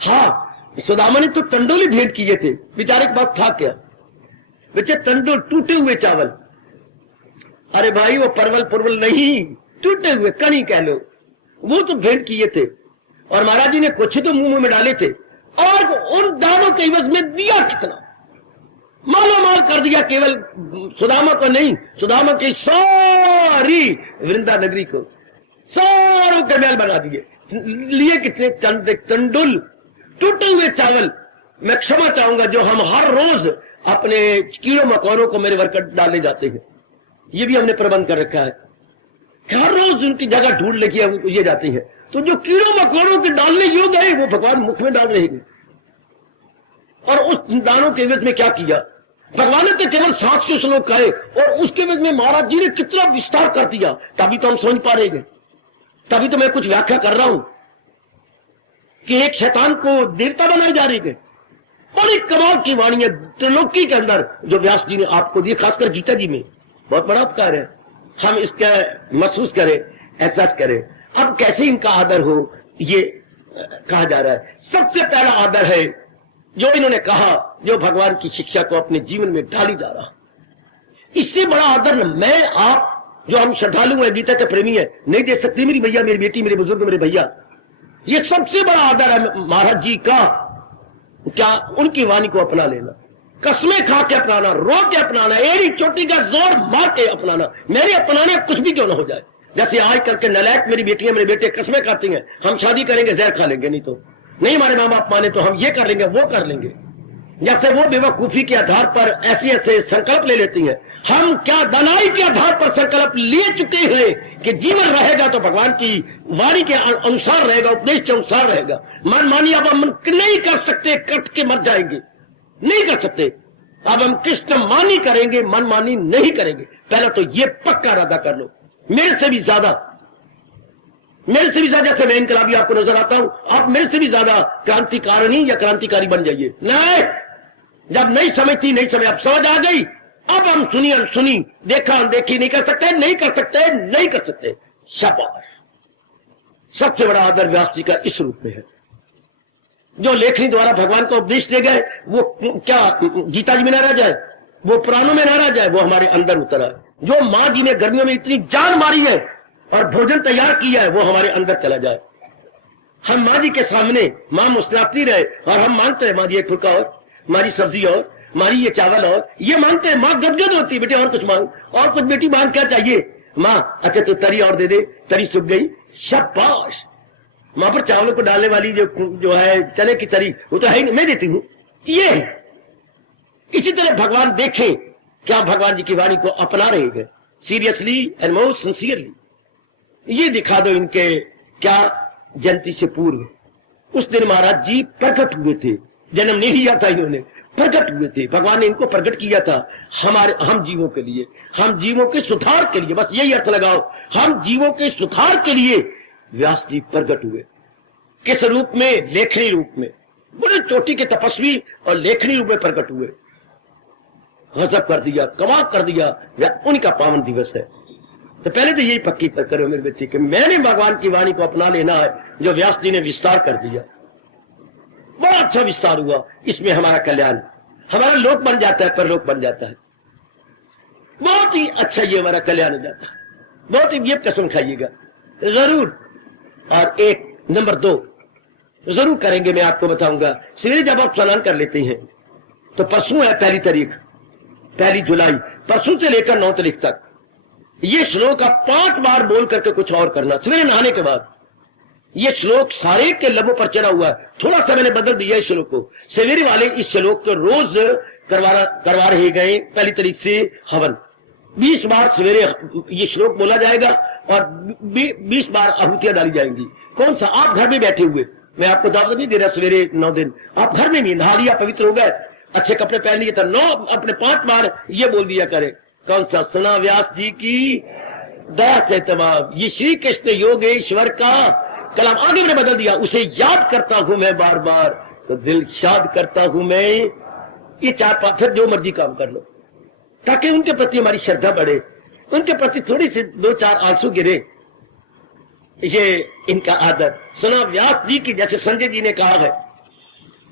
हाँ, सुदामा ने तो तंडोल ही भेंट किए थे, बेचारे के पास था क्या? बच्चे तंडोल, टूटे हुए चावल। अरे भाई वो परवल पुरवल नहीं, टूटे हुए कणी कह लो, वो तो भेंट किए थे। और महाराज जी ने कुछ तो मुंह में डाले थे और उन दानों के एवज में दिया कितना, मालामाल कर दिया। केवल सुदामा को नहीं, सुदामा की सारी वृंदा नगरी को, सारों के महल बना दिए। लिए कितने तंडुल, टूटे हुए चावल। मैं क्षमा चाहूंगा जो हम हर रोज अपने कीड़ों मकोड़ों को मेरे वर्कर डाले जाते हैं, ये भी हमने प्रबंध कर रखा है। हर रोज उनकी जगह ढूंढ लेके ये जाती है। तो जो कीड़ों मकोड़ों के डालने योग्य है वो भगवान मुख में डाल रहे हैं। और उस दानों के एवज में क्या किया? भगवान ने तो केवल 700 श्लोक कहे और उसके एवज में महाराज जी ने कितना विस्तार कर दिया। तभी तो हम समझ पा रहे हैं, तभी तो मैं कुछ व्याख्या कर रहा हूं कि एक शैतान को देवता बनाई जा रही है। बड़ी कमाल की वाणी है त्रिलोकी के अंदर जो व्यास जी ने आपको दी, खासकर गीता जी में। बहुत बड़ा उपकार है, हम इसका महसूस करें, एहसास करें। अब कैसे इनका आदर हो ये कहा जा रहा है। सबसे पहला आदर है जो इन्होंने कहा, जो भगवान की शिक्षा को अपने जीवन में ढाली जा रहा। इससे बड़ा आदर मैं, आप जो हम श्रद्धालु हैं, गीता के प्रेमी है, नहीं दे सकती। मेरी भैया, मेरी बेटी, मेरे बुजुर्ग, मेरे भैया, ये सबसे बड़ा आदर है महाराज जी का। क्या उनकी वाणी को अपना लेना, कसमें खा के अपनाना, रो के अपनाना, एड़ी चोटी का जोर मार के अपनाना। मेरे अपनाने कुछ भी क्यों ना हो जाए। जैसे आज कल के नलायक मेरी बेटियां, मेरे बेटे कसमें खाती हैं, हम शादी करेंगे जहर खा लेंगे, नहीं तो नहीं, हमारे माँ बाप माने तो हम ये कर लेंगे, वो कर लेंगे। जैसे वो बेवकूफी के आधार पर ऐसे ऐसे संकल्प ले लेती हैं, हम क्या दनाई के आधार पर संकल्प ले चुके हैं कि जीवन रहेगा तो भगवान की वाणी के अनुसार रहेगा, उपदेश के अनुसार रहेगा। मनमानी अब हम नहीं कर सकते, कट के मर जाएंगे, नहीं कर सकते। अब हम कृष्ण मानी करेंगे, मनमानी नहीं करेंगे। पहला तो ये पक्का इरादा कर लो। मेरे से भी ज्यादा जैसे मैं इनकलाबी आपको नजर आता हूं, आप मेरे से भी ज्यादा क्रांतिकारिणी या क्रांतिकारी बन जाइए। नहीं, जब नहीं समझती नहीं समझ, अब समझ आ गई, अब हम सुनी देखा देखी नहीं कर सकते, नहीं कर सकते, नहीं कर सकते। शाबाश। सबसे बड़ा आदर व्यास जी का इस रूप में है, जो लेखनी द्वारा भगवान को उपदेश दे गए। वो क्या गीता जी में ना रह जाए, वो पुराणों में ना रह जाए, वो हमारे अंदर उतर आए। जो माँ जी ने गर्मियों में इतनी जान मारी है और भोजन तैयार किया है, वो हमारे अंदर चला जाए। हम माँ जी के सामने, माँ मुस्कुराती रहे और हम मांगते हैं, माँ जी एक फुल्का और, हमारी सब्जी और, हमारी ये चावल और, ये मांगते हैं। माँ गदगद होती है, बेटे और कुछ मांग, और कुछ बेटी मांग, क्या चाहिए? माँ अच्छा तो तरी और दे दे, तरी सूख गई, शाबाश। माँ पर चावलों को डालने वाली जो है चने की तरी, वो तो है ही नहीं, मैं देती हूँ। ये इसी तरह भगवान देखें क्या भगवान जी की वाणी को अपना रहे हैं सीरियसली एंड मोस्ट सिंसियरली। ये दिखा दो इनके क्या जयंती से पूर्व उस दिन महाराज जी प्रकट हुए थे, जन्म नहीं लिया था इन्होंने, प्रकट हुए थे। भगवान ने इनको प्रकट किया था हम जीवों के लिए, हम जीवों के सुधार के लिए, बस यही अर्थ लगाओ, हम जीवों के सुधार के लिए व्यास जी प्रकट हुए। किस रूप में? लेखनी रूप में, बड़े चोटी के तपस्वी और लेखनी रूप में प्रकट हुए। गजब कर दिया, कमाल कर दिया, उनका पावन दिवस है। तो पहले तो यही पक्की पर करो मेरे बच्चे कि मैंने भगवान की वाणी को अपना लेना है जो व्यास जी ने विस्तार कर दिया। बड़ा अच्छा विस्तार हुआ, इसमें हमारा कल्याण, हमारा लोक बन जाता है, परलोक बन जाता है। बहुत ही अच्छा ये हमारा कल्याण हो जाता है, बहुत ही। ये कसम खाइएगा जरूर। और एक नंबर 2 जरूर करेंगे, मैं आपको बताऊंगा। सवेरे जब आप स्नान कर लेते हैं तो परसों है 1 तारीख, 1 जुलाई, परसों से लेकर 9 तारीख तक ये श्लोक आप 5 बार बोल करके कुछ और करना सवेरे नहाने के बाद। ये श्लोक सारे के लबों पर चढ़ा हुआ है, थोड़ा सा मैंने बदल दिया इस श्लोक को। सवेरे वाले इस श्लोक को रोज करवा रहे गए 1 तारीख से हवन। 20 बार सवेरे ये श्लोक बोला जाएगा और 20 बार आहुतियां डाली जाएंगी। कौन सा? आप घर में बैठे हुए, मैं आपको दावत नहीं दे रहा सवेरे 9 दिन, आप घर में भी नहा लिया, पवित्र हो गए, अच्छे कपड़े पहन लिए, तो 9 अपने 5 बार ये बोल दिया करें। कौन सा? सुना व्यास जी की दया से तमाम, ये श्री कृष्ण योगेश्वर का कलाम। आगे मैंने बदल दिया, उसे याद करता हूं मैं बार बार तो दिल शाद करता हूं मैं। ये 4-5 फिर जो मर्जी काम कर लो ताकि उनके प्रति हमारी श्रद्धा बढ़े, उनके प्रति थोड़ी सी 2-4 आंसू गिरे। ये इनका आदर सुना व्यास जी की, जैसे संजय जी ने कहा है,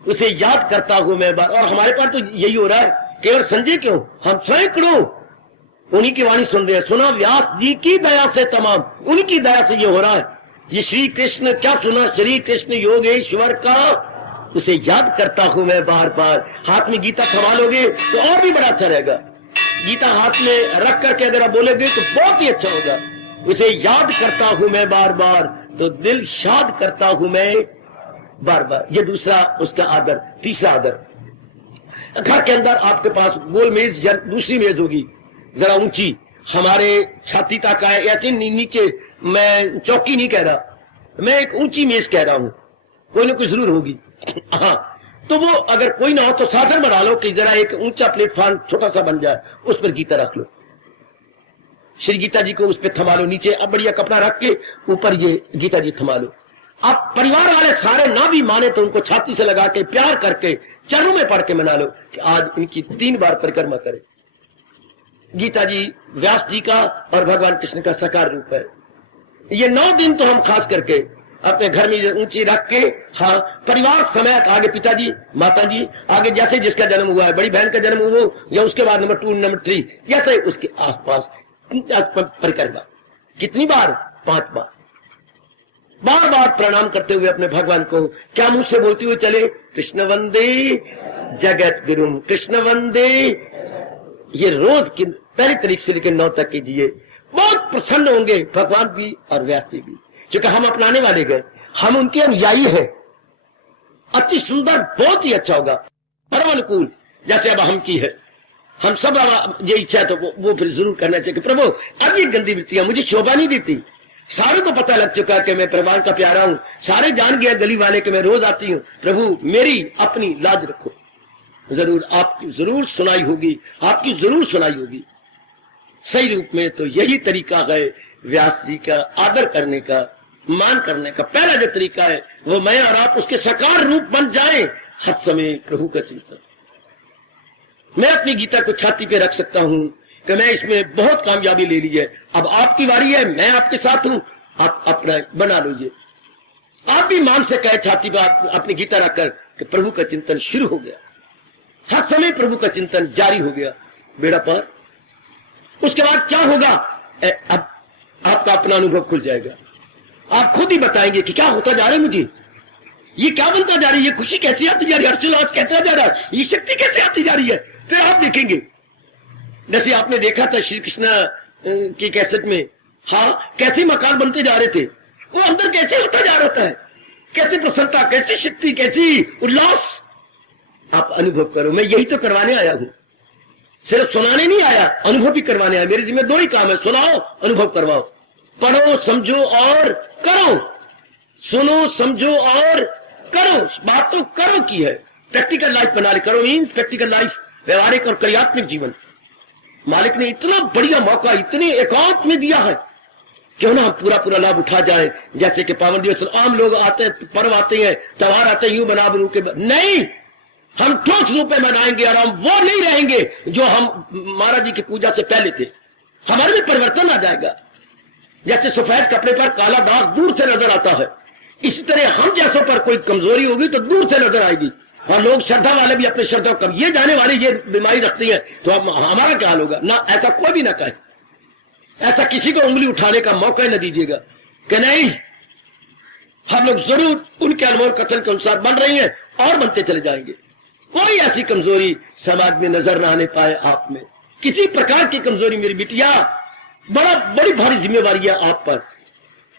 उसे याद करता हूं मैं बार। और हमारे पास तो यही हो रहा है, केवल संजय क्यों, हम सैकड़ों उन्हीं की वाणी सुन रहे हैं। सुना व्यास जी की दया से तमाम, उन्हीं की दया से ये हो रहा है। ये श्री कृष्ण क्या सुना, श्री कृष्ण योगेश्वर का, उसे याद करता हूं मैं बार बार। हाथ में गीता थमा लोगे तो और भी बड़ा अच्छा रहेगा। गीता हाथ में रख करके अगर आप बोलोगे तो बहुत ही अच्छा होगा। उसे याद करता हूं मैं बार बार तो दिल शाद करता हूं मैं बार बार। ये दूसरा उसका आदर। तीसरा आदर, घर के अंदर आपके पास गोल मेज या दूसरी मेज होगी जरा ऊंची, हमारे छाती तक है, ऐसे नीचे। मैं चौकी नहीं कह रहा, मैं एक ऊंची मेज कह रहा हूं, कोई ना कोई जरूर होगी। हाँ, तो वो अगर कोई ना हो तो साधन बना लो कि जरा एक ऊंचा प्लेटफॉर्म छोटा सा बन जाए, उस पर गीता रख लो, श्री गीता जी को उस पर थमा लो। नीचे अब बढ़िया कपड़ा रख के ऊपर ये गीता जी थमा लो। आप परिवार वाले सारे ना भी माने तो उनको छाती से लगा के प्यार करके चरणों में पढ़ के मना लो कि आज इनकी 3 बार परिक्रमा करें। गीता जी व्यास जी का और भगवान कृष्ण का साकार रूप है। ये 9 दिन तो हम खास करके अपने घर में ऊंची रख के, हाँ, परिवार समेत, आगे पिताजी माताजी, आगे जैसे जिसका जन्म हुआ है, बड़ी बहन का जन्म हुआ या उसके बाद नंबर 2 नंबर 3, जैसे उसके आसपास परिक्रमा। कितनी बार? 5 बार। बार बार प्रणाम करते हुए अपने भगवान को क्या मुंह से बोलते हुए चले, कृष्ण वंदे जगत गुरु, कृष्ण वंदे। ये रोज की 1 तारीख से लेकर 9 तक कीजिए, बहुत प्रसन्न होंगे भगवान भी और व्यास जी भी, क्योंकि हम अपनाने वाले गए, हम उनके अनुयायी हैं। अति सुंदर, बहुत ही अच्छा होगा, परम अनुकूल, जैसे अब हम की है। हम सब ये इच्छा है तो वो फिर जरूर करना चाहिए कि प्रभु अब ये गंदी वृत्तियां मुझे शोभा नहीं देती। सारों को पता लग चुका कि मैं भगवान का प्यारा हूं, सारे जान गया गली वाले कि मैं रोज आती हूं, प्रभु मेरी अपनी लाज रखो। जरूर आपकी जरूर सुनाई होगी, आपकी जरूर सुनाई होगी। सही रूप में तो यही तरीका है व्यास जी का आदर करने का, मान करने का। पहला जो तरीका है वो मैं और आप उसके साकार रूप बन जाएं हर समय प्रभु का चिंतन। मैं अपनी गीता को छाती पे रख सकता हूं कि मैं इसमें बहुत कामयाबी ले ली है, अब आपकी बारी है, मैं आपके साथ हूं, आप अपना बना लो। आप भी मान से कहे छाती पर अपनी गीता रखकर कि प्रभु का चिंतन शुरू हो गया, हर समय प्रभु का चिंतन जारी हो गया, बेड़ा पार। उसके बाद क्या होगा? अब आपका अपना अनुभव खुल जाएगा, आप खुद ही बताएंगे कि क्या होता जा रहा है, मुझे ये क्या बनता जा रही है, खुशी कैसी आती जा रही है, हर्षोल्लास कैसा जा रहा है, ये शक्ति कैसे आती जा रही है। फिर आप देखेंगे, जैसे आपने देखा था श्री कृष्ण की कैसेट में, हाँ, कैसे मकान बनते जा रहे थे, वो अंदर कैसे होता जा रहा है, कैसे प्रसन्नता, कैसी शक्ति, कैसी उल्लास। आप अनुभव करो। मैं यही तो करवाने आया हूं, सिर्फ सुनाने नहीं आया, अनुभव भी करवाने आया। मेरे जिम्मे दो ही काम है, सुनाओ, अनुभव करवाओ। पढ़ो, समझो और करो। सुनो, समझो और करो। बात तो करो की है, प्रैक्टिकल लाइफ बना ले। करो मीन्स प्रैक्टिकल लाइफ, व्यवहारिक और क्रियात्मक जीवन। मालिक ने इतना बढ़िया मौका इतने एकांत में दिया है, क्यों ना हम पूरा पूरा लाभ उठा जाए। जैसे कि पावन दिवस आम लोग आते हैं, पर्व आते हैं, त्योहार आते हैं, यूं बना बनू के नहीं, हम ठोस रूप में मनाएंगे और हम वो नहीं रहेंगे जो हम महाराज जी की पूजा से पहले थे। हमारे में परिवर्तन आ जाएगा। जैसे सफेद कपड़े पर काला दाग दूर से नजर आता है, इसी तरह हम जैसों पर कोई कमजोरी होगी तो दूर से नजर आएगी। और लोग श्रद्धा वाले भी अपने श्रद्धा कम, ये जाने वाले ये बीमारी रखती है, तो हमारा क्या हाल होगा। ना ऐसा कोई भी ना कहे, ऐसा किसी को उंगली उठाने का मौका न दीजिएगा कि नहीं, हम लोग जरूर उनके अनमोल कथन के अनुसार बन रही हैं और बनते चले जाएंगे। कोई ऐसी कमजोरी समाज में नजर न आने पाए आप में, किसी प्रकार की कमजोरी। मेरी बिटिया, बड़ी भारी जिम्मेवारी है आप पर,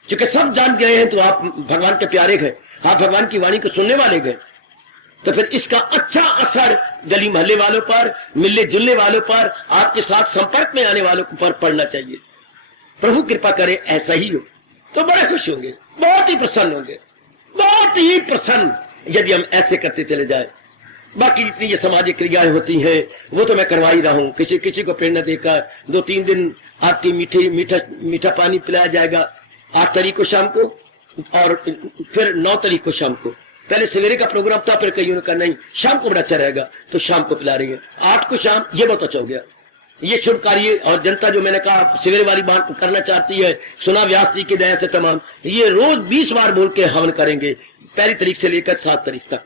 क्योंकि सब जान गए हैं तो आप भगवान के प्यारे गए, आप भगवान की वाणी को सुनने वाले गए, तो फिर इसका अच्छा असर गली मोहल्ले वालों पर, मिलने जुलने वालों पर, आपके साथ संपर्क में आने वालों पर पड़ना चाहिए। प्रभु कृपा करे ऐसा ही हो तो बड़े खुश होंगे, बहुत ही प्रसन्न होंगे, बहुत ही प्रसन्न, यदि हम ऐसे करते चले जाए। बाकी जितनी ये सामाजिक क्रियाएं होती हैं वो तो मैं करवा ही रहा हूं। किसी को प्रेरणा देकर 2-3 दिन आपकी मीठा पानी पिलाया जाएगा। 8 तारीख को शाम को और फिर 9 तारीख को शाम को। पहले सवेरे का प्रोग्राम था, फिर कईयों ने कहा नहीं शाम को बड़ा अच्छा रहेगा, तो शाम को पिला रही है। 8 को शाम, ये बहुत अच्छा हो गया, ये शुभ कार्य। और जनता जो मैंने कहा सवेरे वाली बात करना चाहती है, सुना व्यास जी की दया से तमाम, ये रोज 20 बार बोल के हवन करेंगे 1 तारीख से लेकर 7 तारीख तक।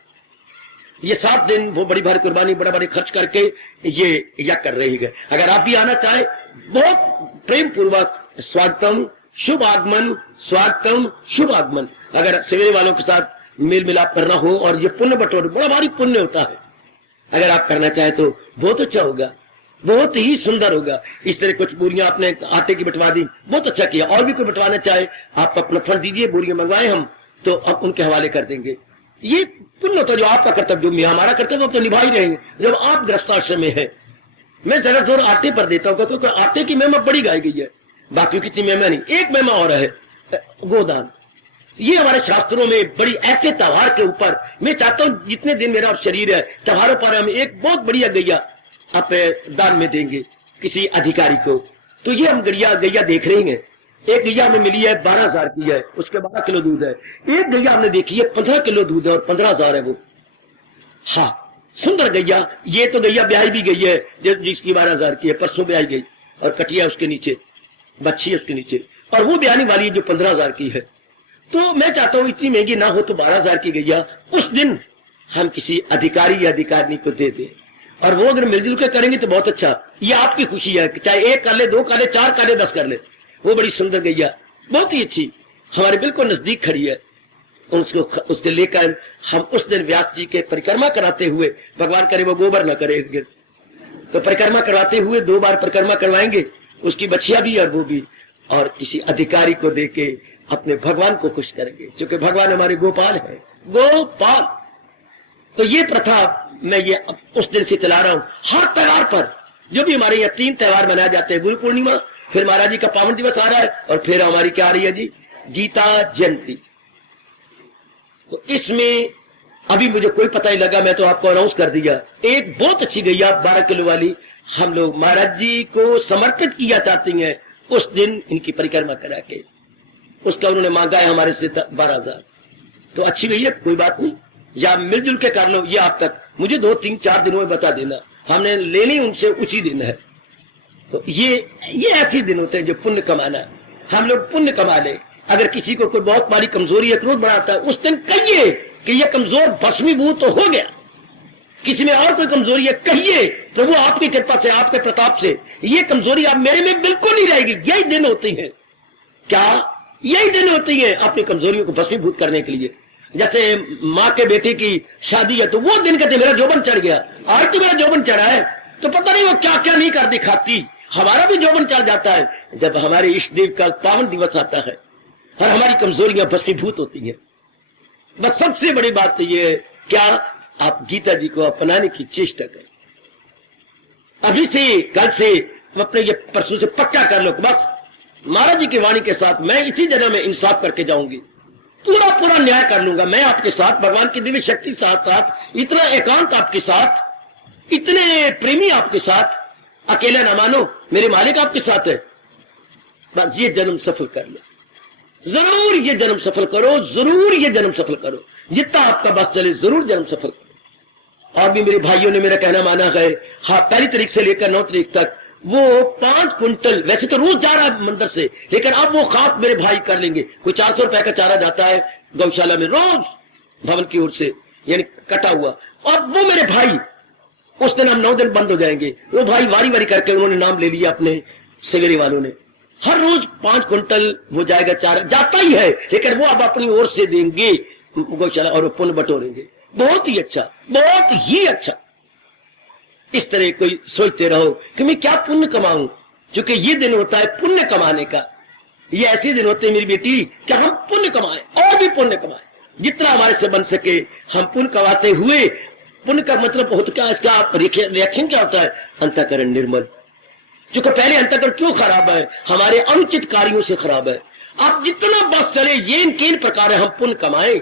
ये 7 दिन वो बड़ी भारी कुर्बानी, बड़ा बड़ी खर्च करके ये यज्ञ कर रही है। अगर आप भी आना चाहे, बहुत प्रेम पूर्वक स्वागतम, शुभ आगमन, स्वागतम, शुभ आगमन। अगर सवेरे वालों के साथ मेल मिलाप करना हो और ये पुण्य बटोर, बड़ा भारी पुण्य होता है, अगर आप करना चाहे तो बहुत अच्छा होगा, बहुत ही सुंदर होगा। इस तरह कुछ बोरियां आपने आटे की बंटवा दी, बहुत अच्छा किया। और भी कोई बंटवाना चाहे आप अपना फंड दीजिए, बोरियां मंगवाए हम तो अब उनके हवाले कर देंगे। ये पुण्य होता है, जो आपका कर्तव्य, जो हमारा कर्तव्य तो निभा ही रहेंगे। जब आप गृहस्थाश्रम में है, मैं जरा जोर आटे पर देता हूँ, तो आटे की महिमा बड़ी गाई गई है, बाकी कितनी महिमा नहीं। एक महिमा और है, गोदान। ये हमारे शास्त्रों में बड़ी, ऐसे त्योहार के ऊपर मैं चाहता हूं जितने दिन मेरा शरीर है, त्योहारों पर हम एक बहुत बढ़िया गैया आप दान में देंगे किसी अधिकारी को। तो ये हम गैया देख रहे हैं। एक गैया हमें मिली है 12,000 की है, उसके 12 किलो दूध है। एक गैया हमने देखी है 15 किलो दूध है और 15,000 है वो। हाँ, सुंदर गैया। ये तो गैया ब्याही भी गई है, जिसकी 12,000 की है, परसों ब्याही गई, और कटिया उसके नीचे, बच्ची है उसके नीचे, और वो ब्याहने वाली है जो 15,000 की है। तो मैं चाहता हूं इतनी महंगी ना हो तो 12,000 की गैया उस दिन हम किसी अधिकारी या अधिकारिणी को दे दें, और वो अगर मिलजुल के करेंगे तो बहुत अच्छा। ये आपकी खुशी है, चाहे 1 कर ले, 2 कर ले, 4 कर ले, 10 कर ले। वो बड़ी सुंदर गैया, बहुत ही अच्छी, हमारे बिल्कुल नजदीक खड़ी है। उसको लेकर हम उस दिन व्यास जी के परिक्रमा कराते हुए, भगवान करे वो गोबर न करे इस गिर, तो परिक्रमा करवाते हुए 2 बार परिक्रमा करवाएंगे, उसकी बच्चिया भी और वो भी, और किसी अधिकारी को देके अपने भगवान को खुश करेंगे, क्योंकि भगवान हमारे गोपाल है, गोपाल। तो ये प्रथा मैं ये उस दिन से चला रहा हूं। हर त्योहार पर, जो भी हमारे यहाँ 3 त्योहार मनाए जाते हैं, गुरु पूर्णिमा, फिर महाराज जी का पावन दिवस आ रहा है, और फिर हमारी क्या आ रही है जी, गीता जयंती। तो इसमें अभी मुझे कोई पता ही लगा, मैं तो आपको अनाउंस कर दिया। एक बहुत अच्छी गैया 12 किलो वाली हम लोग महाराज जी को समर्पित किया चाहती हैं, उस दिन इनकी परिक्रमा करा के, उसका उन्होंने मांगा है हमारे से 12,000। तो अच्छी गई है, कोई बात नहीं, या मिलजुल के कर लो। ये आप तक मुझे 2-3-4 दिनों में बता देना, हमने लेनी उनसे उसी दिन है। तो ये ऐसे दिन होते हैं जो पुण्य कमाना, हम लोग पुण्य कमा ले। अगर किसी को कोई बहुत बड़ी कमजोरी है, क्रोध बढ़ाता है, उस दिन कहिए कि ये कमजोर भस्मीभूत तो हो गया। किसी में और कोई कमजोरी है, कहिए प्रभु आपकी कृपा से, आपके प्रताप से ये कमजोरी अब मेरे में बिल्कुल नहीं रहेगी। यही दिन होती है, क्या यही दिन होती है अपनी कमजोरियों को भस्मीभूत करने के लिए। जैसे माँ के बेटे की शादी है, तो वो दिन कहते मेरा जोबन चढ़ गया, आज तो मेरा जोबन चढ़ा है, तो पता नहीं वो क्या क्या नहीं कर दिखाती। हमारा भी जोबन चढ़ जाता है जब हमारे इष्ट देव का पावन दिवस आता है और हमारी कमजोरियां भस्मीभूत होती हैं। बस सबसे बड़ी बात तो ये क्या आप गीता जी को अपनाने की चेष्टा करें। अभी से, कल से, अपने ये परसों से पक्का कर लो कि बस महाराज जी की वाणी के साथ मैं इसी जन्म में इंसाफ करके जाऊंगी, पूरा पूरा न्याय कर लूंगा। मैं आपके साथ, भगवान की दिव्य शक्ति साथ साथ, इतना एकांत आपके साथ, इतने प्रेमी आपके साथ, अकेला ना मानो, मेरे मालिक आपके साथ है। बस ये जन्म सफल कर लो, जरूर ये जन्म सफल करो, जरूर ये जन्म सफल करो, जितना आपका बस चले जरूर जन्म सफल करो। और भी मेरे भाइयों ने मेरा कहना माना है। हाँ, 1 तारीख से लेकर 9 तारीख तक वो 5 क्विंटल, वैसे तो रोज जा रहा है मंदिर से, लेकिन अब वो खास मेरे भाई कर लेंगे। कोई 400 रुपए का चारा जाता है गौशाला में रोज भवन की ओर से, यानी कटा हुआ। और वो मेरे भाई, उस दिन हम 9 दिन बंद हो जाएंगे, वो भाई वारी वारी करके उन्होंने नाम ले लिया अपने सवेरे वालों ने। हर रोज 5 क्विंटल वो जाएगा, चारा जाता ही है, लेकिन वो अब अपनी ओर से देंगे गौशाला और पुण्य बटोरेंगे। बहुत ही अच्छा, बहुत ही अच्छा। इस तरह कोई सोचते रहो कि मैं क्या पुण्य कमाऊं, क्योंकि ये दिन होता है पुण्य कमाने का। ये ऐसे दिन होते हैं मेरी बेटी कि हम पुण्य कमाएं और भी पुण्य कमाएं, जितना हमारे से बन सके हम पुण्य कमाते हुए। पुण्य का मतलब होता क्या, इसका रिएक्शन क्या होता है? अंतःकरण निर्मल। क्योंकि पहले अंतःकरण क्यों खराब है? हमारे अनुचित कार्यों से खराब है। अब जितना बस चले ये किन प्रकार हम पुण्य कमाएं,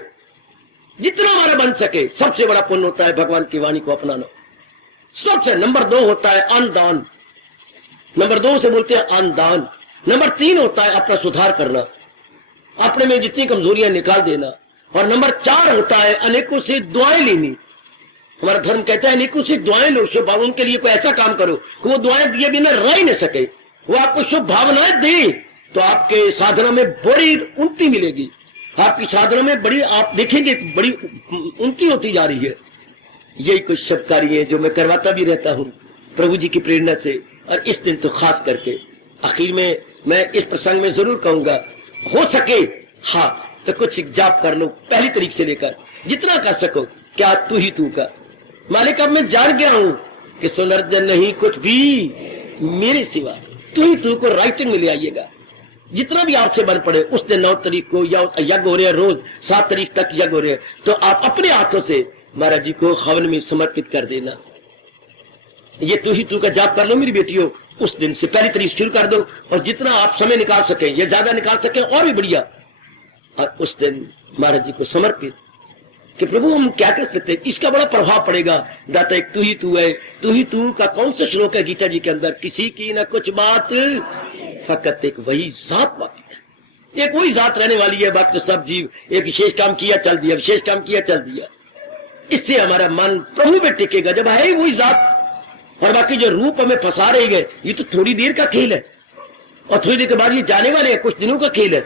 जितना हमारा बन सके। सबसे बड़ा पुण्य होता है भगवान की वाणी को अपनाना। सबसे नंबर 2 होता है अन्नदान, नंबर 2 से बोलते हैं अन्नदान। नंबर 3 होता है अपना सुधार करना, अपने में जितनी कमजोरियां निकाल देना। और नंबर 4 होता है अनेकों से दुआएं लेनी। हमारा धर्म कहता है अनेकों से दुआएं लो, शुभ भाव उनके लिए कोई ऐसा काम करो कि वो दुआएं दिए बिना रह ही न सके। वो आपको शुभ भावनाएं दे तो आपके साधना में बड़ी उन्नति मिलेगी, आपकी साधना में बड़ी, आप देखेंगे बड़ी उन्नति होती जा रही है। यही कुछ शब्द कार्य है जो मैं करवाता भी रहता हूँ प्रभु जी की प्रेरणा से। और इस दिन तो खास करके आखिर में मैं इस प्रसंग में जरूर कहूंगा, हो सके हाँ तो कुछ जाप कर लो 1 तारीख से लेकर जितना कर सको। क्या तू ही तू का मालिक, अब मैं जान गया हूं कि सुनर्जन नहीं कुछ भी मेरे सिवा, तू ही तू को राइटिंग में ले आइएगा। जितना भी आपसे बन पड़े उस दिन 9 तारीख को यज्ञ हो रहे हैं, रोज 7 तारीख तक यज्ञ हो रहे हैं, तो आप अपने हाथों से महाराज जी को हवन में समर्पित कर देना। ये तू ही तू का जाप कर लो मेरी बेटियों। उस दिन से 1 तारीख शुरू कर दो, और जितना आप समय निकाल सके, ये ज्यादा निकाल सके और भी बढ़िया। और उस दिन महाराज जी को समर्पित कि प्रभु हम क्या कर सकते हैं। इसका बड़ा प्रभाव पड़ेगा। दाता एक तू ही तू है, तू ही तू का कौन सा श्लोक है गीता जी के अंदर? किसी की न कुछ बात, फकत एक वही जात बाकी है। एक वही जात रहने वाली है, बाकी सब जीव एक विशेष काम किया चल दिया, विशेष काम किया चल दिया। इससे हमारा मन प्रभु में टिकेगा जब है वही जात। और बाकी जो रूप हमें फंसा रही है, ये तो थोड़ी देर का खेल है, और थोड़ी देर के बाद ये जाने वाले हैं, कुछ दिनों का खेल है।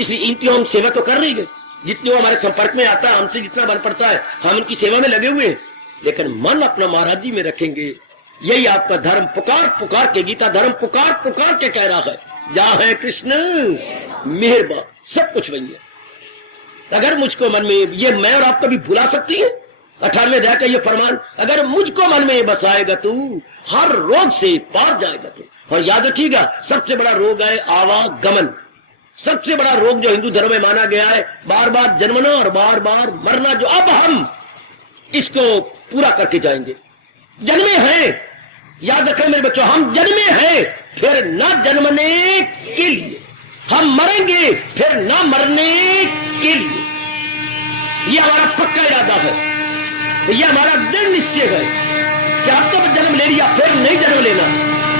इसलिए इनकी हम सेवा तो कर रही है, जितने वो हमारे संपर्क में आता है, हमसे जितना बन पड़ता है हम उनकी सेवा में लगे हुए हैं। लेकिन मन अपना महाराज जी में रखेंगे। यही आपका धर्म पुकार पुकार के, गीता धर्म पुकार पुकार के कह रहा है, जहां है कृष्ण मेहरबान, सब कुछ वही है। अगर मुझको मन में ये, मैं और आप कभी भुला सकती है 18वें अध्याय का ये फरमान? अगर मुझको मन में बसाएगा तू, हर रोग से पार जाएगा तू। और याद रखिएगा, सबसे बड़ा रोग है आवागमन। सबसे बड़ा रोग जो हिंदू धर्म में माना गया है, बार बार जन्मना और बार बार मरना, जो अब हम इसको पूरा करके जाएंगे। जन्मे हैं, याद रखें मेरे बच्चों, हम जन्मे हैं फिर न जन्मने के लिए, हम मरेंगे फिर न मरने के लिए। यह हमारा पक्का इरादा है, यह हमारा दृढ़ निश्चय है कि अब तो जन्म ले लिया फिर नहीं जन्म लेना।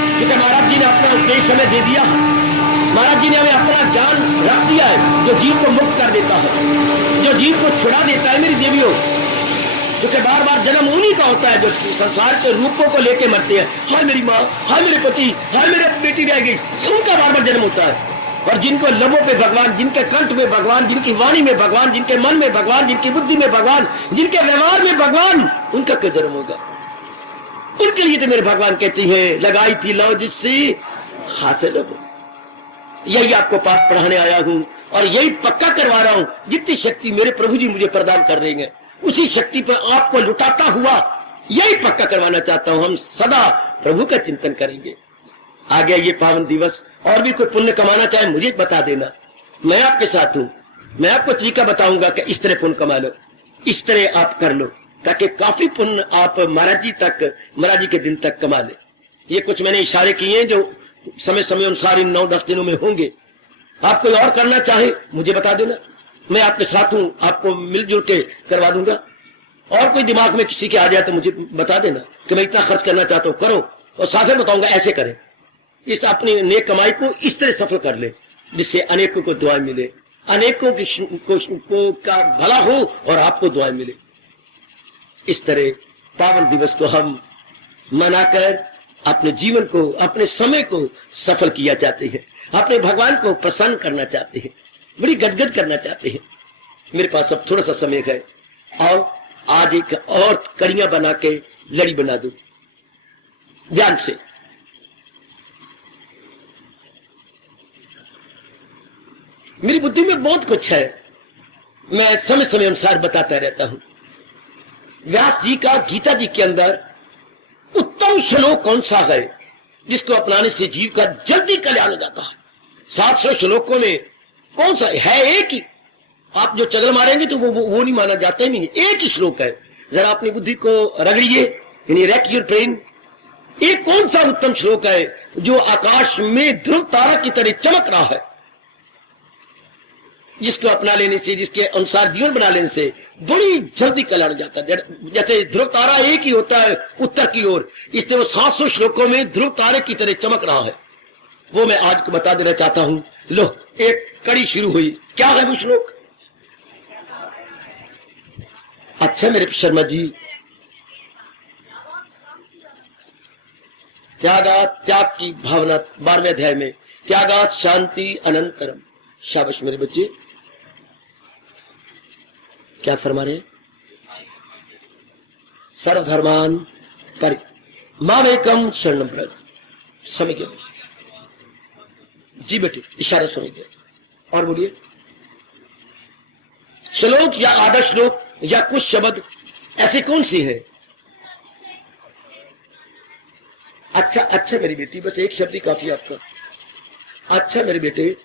क्योंकि महाराज जी ने अपना उपदेश हमें दे दिया, महाराज जी ने हमें अपना ज्ञान रख दिया है जो जीव को मुक्त कर देता है, जो जीव को छुड़ा देता है मेरी देवियों। क्योंकि बार बार जन्म उन्हीं का होता है जो संसार के रूपों को लेके मरते हैं। हाय मेरी माँ, हाय मेरे पति, हाय मेरी बेटी रह गई, उनका बार बार जन्म होता है। और जिनको लबों पे भगवान, जिनके कंठ में भगवान, जिनकी वाणी में भगवान, जिनके मन में भगवान, जिनकी बुद्धि में भगवान, जिनके व्यवहार में भगवान, उनका क्या जन्म होगा? उनके लिए तो मेरे भगवान कहती है, लगाई थी लव जिससे हासिल हो। यही आपको पाठ पढ़ाने आया हूं और यही पक्का करवा रहा हूं। जितनी शक्ति मेरे प्रभु जी मुझे प्रदान कर रहे हैं, उसी शक्ति पर आपको लुटाता हुआ यही पक्का करवाना चाहता हूं। हम सदा प्रभु का चिंतन करेंगे। आ गया ये पावन दिवस, और भी कोई पुण्य कमाना चाहे मुझे बता देना, मैं आपके साथ हूं। मैं आपको तरीका बताऊंगा कि इस तरह पुण्य कमा लो, इस तरह आप कर लो, ताकि काफी पुण्य आप महाराज जी के दिन तक कमा ले। ये कुछ मैंने इशारे किए हैं जो समय समय अनुसार इन 9-10 दिनों में होंगे। आप कोई और करना चाहे मुझे बता देना, मैं आपके साथ हूं, आपको मिलजुल के करवा दूंगा। और कोई दिमाग में किसी के आ जाए तो मुझे बता देना कि मैं इतना खर्च करना चाहता हूं, करो, और साधन बताऊंगा ऐसे करें। इस अपनी नेक कमाई को इस तरह सफल कर ले जिससे अनेकों को दुआएं मिले, अनेकों को का भला हो और आपको दुआएं मिले। इस तरह पावन दिवस को हम मनाकर अपने जीवन को, अपने समय को सफल किया चाहते हैं, अपने भगवान को प्रसन्न करना चाहते हैं, बड़ी गदगद करना चाहते हैं। मेरे पास अब थोड़ा सा समय है और आज एक और कड़ियां बना के लड़ी बना दूं ध्यान से। मेरी बुद्धि में बहुत कुछ है, मैं समय समय अनुसार बताता रहता हूं। व्यास जी का गीता जी के अंदर उत्तम श्लोक कौन सा है जिसको अपनाने से जीव का जल्दी कल्याण हो जाता है? 700 श्लोकों में कौन सा है? एक ही। आप जो चगल मारेंगे तो वो नहीं माना जाता ही नहीं, एक ही श्लोक है। जरा अपनी बुद्धि को रगड़िए, यानी रैक योर ब्रेन। एक कौन सा उत्तम श्लोक है जो आकाश में ध्रुव तारा की तरह चमक रहा है, जिसको अपना लेने से, जिसके अनुसार जीवन बना लेने से बड़ी जल्दी कल्याण हो जाता है। जैसे ध्रुव तारा एक ही होता है उत्तर की ओर, इसलिए वो 700 श्लोकों में ध्रुव तारे की तरह चमक रहा है। वो मैं आज को बता देना चाहता हूं। लो, एक कड़ी शुरू हुई। क्या है वो श्लोक? अच्छा मेरे शर्मा जी, त्यागात, त्याग की भावना 12वें अध्याय में, त्यागात शांति अनंतरम। शाबाश मेरे बच्चे, क्या फरमा रहे? सर्वधर्मान परि मामेकम शरणम व्रज। समझ गए जी बेटे, इशारा समझ गए। और बोलिए, श्लोक या आदर्श श्लोक या कुछ शब्द ऐसे कौन सी है? अच्छा मेरी बेटी, बस एक शब्द ही काफी आपका। अच्छा मेरे बेटे,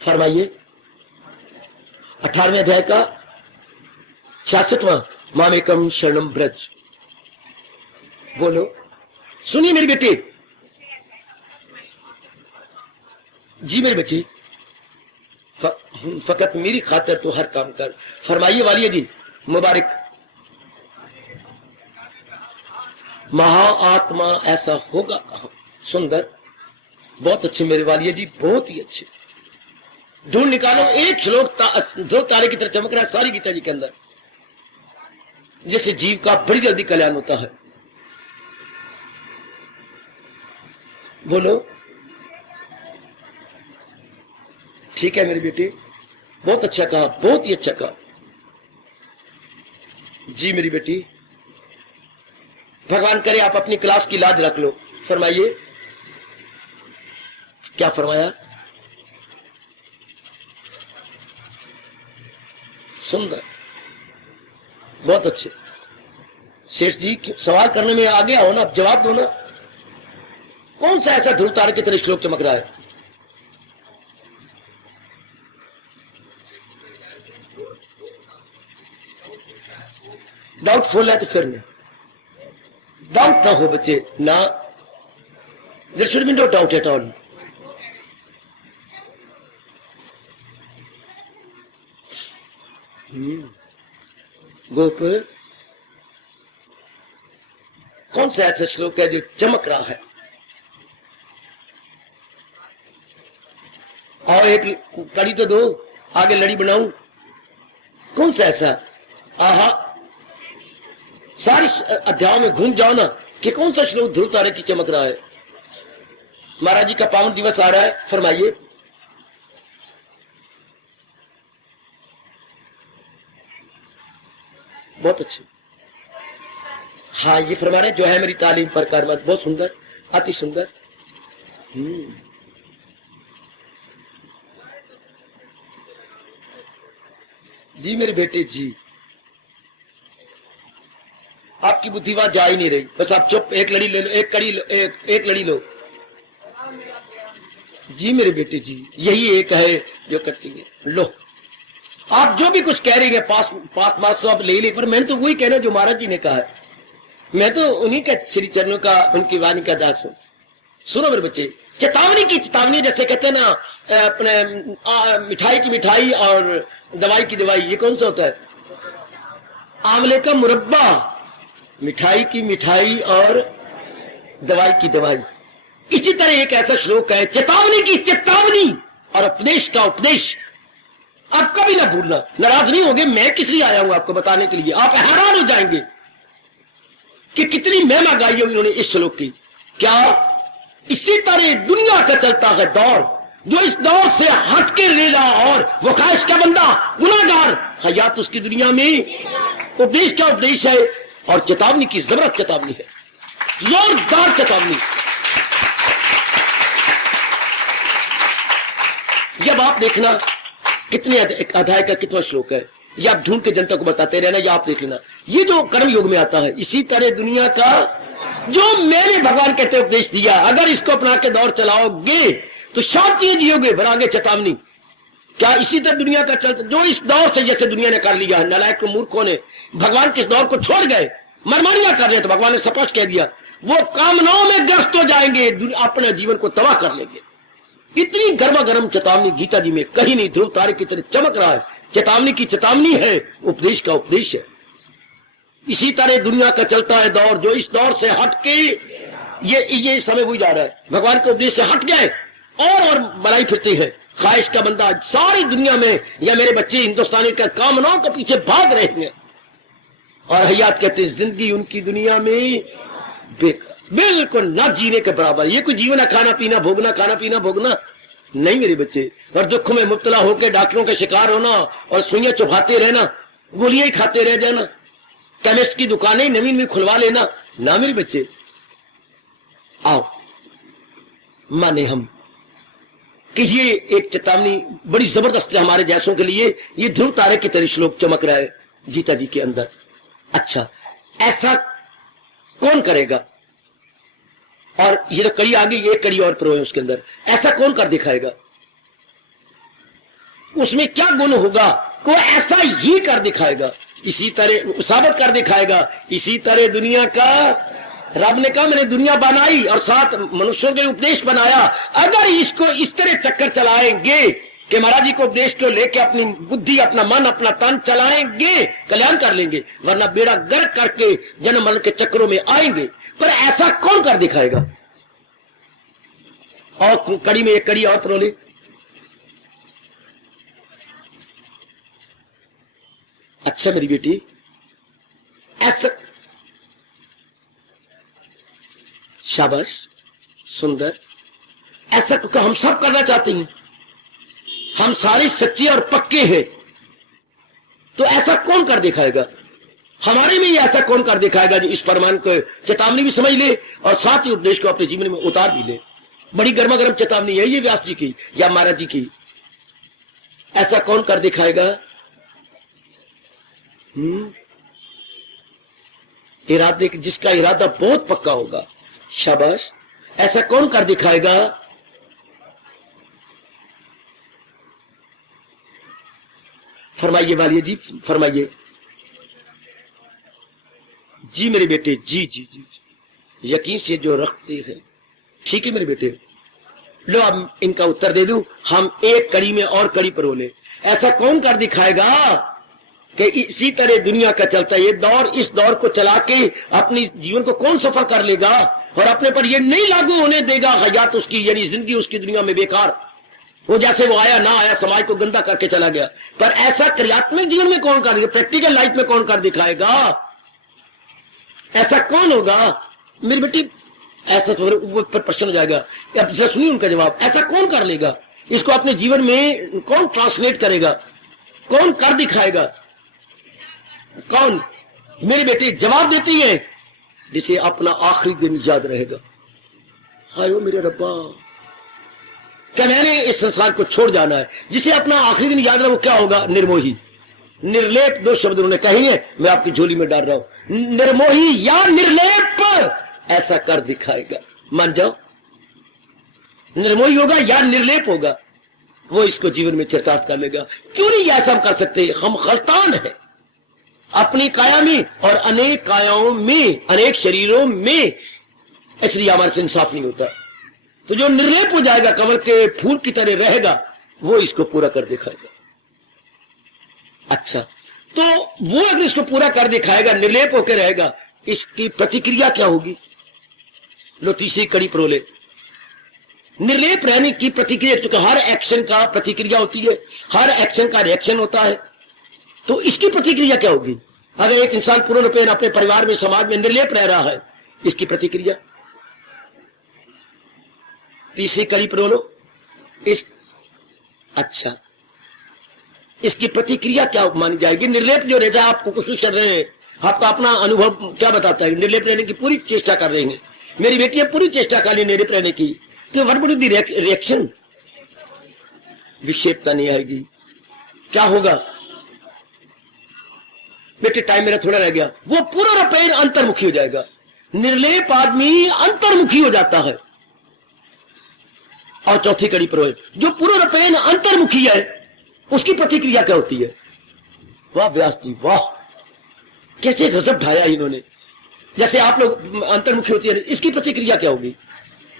फरमाइए। 18वें अध्याय का 66वां, मामेकम शरणम व्रज। बोलो, सुनिए मेरी बेटी। जी मेरे बच्चे, फकत मेरी खातिर तो हर काम कर। फरमाइए वालिया जी, मुबारक। महाआत्मा ऐसा होगा कहां? सुंदर, बहुत अच्छे मेरे वालिया जी, बहुत ही अच्छे। ढूंढ निकालो एक श्लोक जो तारे की तरह चमक रहा है सारी गीता जी के अंदर, जिससे जीव का बड़ी जल्दी कल्याण होता है। बोलो। ठीक है मेरे बेटे, बहुत अच्छा कहा, बहुत ही अच्छा कहा। जी मेरी बेटी, भगवान करे आप अपनी क्लास की लाज रख लो। फरमाइए, क्या फरमाया? सुंदर, बहुत अच्छे। शेष जी, सवाल करने में आगे आओ ना, आप जवाब दो ना। कौन सा ऐसा ध्रुव तारे की तरह श्लोक चमक रहा है? डाउटफुल है तो फिर नहीं, डाउट ना हो बच्चे ना, there should be no doubt at all. गोप, कौन सा ऐसा श्लोक है जो चमक रहा है? और एक कड़ी तो दो, आगे लड़ी बनाऊं। कौन सा ऐसा? आहा, सारी अध्याय में घूम जाओ ना कि कौन सा श्लोक ध्रुव तारे की चमक रहा है। महाराज जी का पावन दिवस आ रहा है, फरमाइए। बहुत अच्छे। हाँ, ये फरमा रहे जो है मेरी तालीम पर कर मत। बहुत सुंदर, अति सुंदर। जी मेरे बेटे जी, आपकी बुद्धि वहां जा ही नहीं रही। बस आप चुप, एक लड़ी ले लो, एक कड़ी लो, एक लड़ी लो। जी मेरे बेटे जी, यही एक है जो करती है। लो, आप जो भी कुछ कह रहे हैं पास मार्क्स तो आप ले ले, पर मैंने तो वही कहना जो महाराज जी ने कहा है। मैं तो उन्हीं का श्री चरणों का, उनकी वाणी का दास हूं। सुनो मेरे बच्चे, चेतावनी की चेतावनी, जैसे कहते हैं ना अपने मिठाई की मिठाई और दवाई की दवाई, ये कौन सा होता है? आंवले का मुरब्बा, मिठाई की मिठाई और दवाई की दवाई। इसी तरह एक ऐसा श्लोक है, चेतावनी की चेतावनी और उपदेश का उपदेश। आप कभी ना भूलना, नाराज नहीं होगे। मैं किस लिए आया हूं आपको बताने के लिए, आप हैरान हो जाएंगे कि कितनी महिमा गाई है उन्होंने इस श्लोक की। क्या इसी तरह दुनिया का चलता है दौर, जो इस दौर से हटके ले रहा, और वो ख्वाहिश का बंदा गुनाहगार, हयात उसकी दुनिया में उपदेश का उपदेश है और चेतावनी की जबरदस्त चेतावनी है, जोरदार चेतावनी। जब आप देखना कितने अध्याय का कितना श्लोक है, ये आप ढूंढ के जनता को बताते रहना, या आप देख लेना। ये जो कर्म योग में आता है, इसी तरह दुनिया का जो मैंने भगवान कहते उपदेश दिया, अगर इसको अपना के दौर चलाओगे तो शांति जियोगे। पर आगे चेतावनी, क्या इसी तरह दुनिया का चलता, जो इस दौर से जैसे दुनिया ने कर लिया है, नालायक मूर्खों ने भगवान के इस दौर को छोड़ गए, मनमानियां कर रहे, तो भगवान ने स्पष्ट कह दिया वो कामनाओं में ग्रस्त हो जाएंगे, अपने जीवन को तबाह कर लेंगे। इतनी गर्मा गर्म चेतावनी गीता जी में कहीं नहीं, ध्रुव तारे की तरह चमक रहा है। चेतावनी की चेतावनी है, उपदेश का उपदेश है। इसी तरह दुनिया का चलता है दौर, जो इस दौर से हट के ये समय हुई जा रहा है, भगवान के उपदेश से हट गए और बनाई फिरती है। ख्वाहिश का बंदा सारी दुनिया में, या मेरे बच्चे हिंदुस्तानी का कामनाओं के पीछे भाग रहे हैं, और हयात कहते हैं जिंदगी उनकी दुनिया में बेकार, बिल्कुल ना जीने के बराबर। ये कोई जीवन है खाना पीना भोगना, खाना पीना भोगना नहीं मेरे बच्चे। और दुख में मुब्तला होकर डॉक्टरों के शिकार होना और सुइयां चुभाते रहना, गोलियां ही खाते रह जाना, केमिस्ट की दुकानें नवीन में खुलवा लेना, ना मेरे बच्चे। आओ माने हम कि ये एक चेतावनी बड़ी जबरदस्त है हमारे जैसों के लिए। ये ध्रुव तारे की तरह श्लोक चमक रहा है गीता जी के अंदर। अच्छा, ऐसा कौन करेगा? और ये तो कड़ी आ गई, एक कड़ी और प्रो है उसके अंदर। ऐसा कौन कर दिखाएगा? उसमें क्या गुण होगा? को ऐसा ही कर दिखाएगा, इसी तरह साबित कर दिखाएगा। इसी तरह दुनिया का, रब ने कहा मैंने दुनिया बनाई और साथ मनुष्यों के उपदेश बनाया। अगर इसको इस तरह चक्कर चलाएंगे कि महाराज जी को उपदेश को लेके अपनी बुद्धि, अपना मन, अपना तन चलाएंगे, कल्याण कर लेंगे, वरना बेड़ा गर्क करके जन्म मरण के चक्रों में आएंगे। पर ऐसा कौन कर दिखाएगा? और कड़ी में एक कड़ी और प्रोली। अच्छा मेरी बेटी, ऐसा, शाबाश, सुंदर, ऐसा क्योंकि हम सब करना चाहते हैं, हम सारे सच्चे और पक्के हैं। तो ऐसा कौन कर दिखाएगा? हमारे में ही ऐसा कौन कर दिखाएगा जो इस फरमान को चेतावनी भी समझ ले और साथ ही उपदेश को अपने जीवन में उतार भी ले। बड़ी गर्मा गर्म चेतावनी है ये व्यास जी की या महाराज जी की। ऐसा कौन कर दिखाएगा? इरादे, जिसका इरादा बहुत पक्का होगा। शाबाश, ऐसा कौन कर दिखाएगा? फरमाइए वालिया जी, फरमाइए। जी मेरे बेटे, जी जी जी, यकीन से जो रखते हैं। ठीक है मेरे बेटे, लो अब इनका उत्तर दे दूं। हम एक कड़ी में और कड़ी पर बोले, ऐसा कौन कर दिखाएगा कि इसी तरह दुनिया का चलता ये दौर, इस दौर को चला के अपनी जीवन को कौन सफर कर लेगा और अपने पर ये नहीं लागू होने देगा हयात उसकी, यानी जिंदगी उसकी दुनिया में बेकार वो, जैसे वो आया ना आया, समाज को गंदा करके चला गया। पर ऐसा क्रियात्मक जीवन में कौन कर देगा? प्रैक्टिकल लाइफ में कौन कर दिखाएगा? ऐसा कौन होगा? मेरी बेटी ऐसा तो वो पर प्रश्न हो जाएगा। अब सुनिए उनका जवाब, ऐसा कौन कर लेगा? इसको अपने जीवन में कौन ट्रांसलेट करेगा? कौन कर दिखाएगा? कौन? मेरी बेटी जवाब देती है, जिसे अपना आखिरी दिन याद रहेगा। हाय ओ मेरे रब्बा, क्या मैंने इस संसार को छोड़ जाना है। जिसे अपना आखिरी दिन याद रहा, वो क्या होगा? निर्मोही, निर्लेप। दो शब्द उन्होंने कहे हैं, मैं आपकी झोली में डाल रहा हूं। निर्मोही या निर्लेप ऐसा कर दिखाएगा। मान जाओ, निर्मोही होगा या निर्लेप होगा। वो इसको जीवन में चरितार्थ कर लेगा। क्यों नहीं ऐसा हम कर सकते? हम खल्तान है अपनी काया में और अनेक कायाओं में, अनेक शरीरों में, इसलिए हमारे से इंसाफ नहीं होता। तो जो निर्लेप हो जाएगा, कमल के फूल की तरह रहेगा, वो इसको पूरा कर दिखाएगा। अच्छा, तो वो अगर इसको पूरा कर दिखाएगा, निर्लेप होकर रहेगा, इसकी प्रतिक्रिया क्या होगी? लो तीसरी कड़ी परोले। निर्लेप रहने की प्रतिक्रिया, क्योंकि हर एक्शन का प्रतिक्रिया होती है, हर एक्शन का रिएक्शन होता है, तो इसकी प्रतिक्रिया क्या होगी? अगर एक इंसान पूर्ण रूपेण अपने परिवार में, समाज में निर्लेप रह रहा है, इसकी प्रतिक्रिया। तीसरी कड़ी परोलो। अच्छा, इसकी प्रतिक्रिया क्या मानी जाएगी? निर्लेप जो रहता है, आपको कोशिश कर रहे हैं, आपका अपना अनुभव क्या बताता है? निर्लेप रहने की पूरी चेष्टा कर रहे हैं, मेरी बेटियां पूरी चेष्टा कर रही निर्लेप रहने की, तो व्हाट वुड बी रिएक्शन? विक्षेपता नहीं आएगी। क्या होगा? बेटे टाइम मेरा थोड़ा रह गया। वो पूरा रूपेण अंतर्मुखी हो जाएगा। निर्लेप आदमी अंतर्मुखी हो जाता है। और चौथी कड़ी पर जो पूरा रूपेण अंतर्मुखी है, उसकी प्रतिक्रिया क्या होती है? वाह व्यास जी वाह, कैसे गजब ढाया इन्होंने। जैसे आप लोग अंतर्मुखी होती है, इसकी प्रतिक्रिया क्या होगी?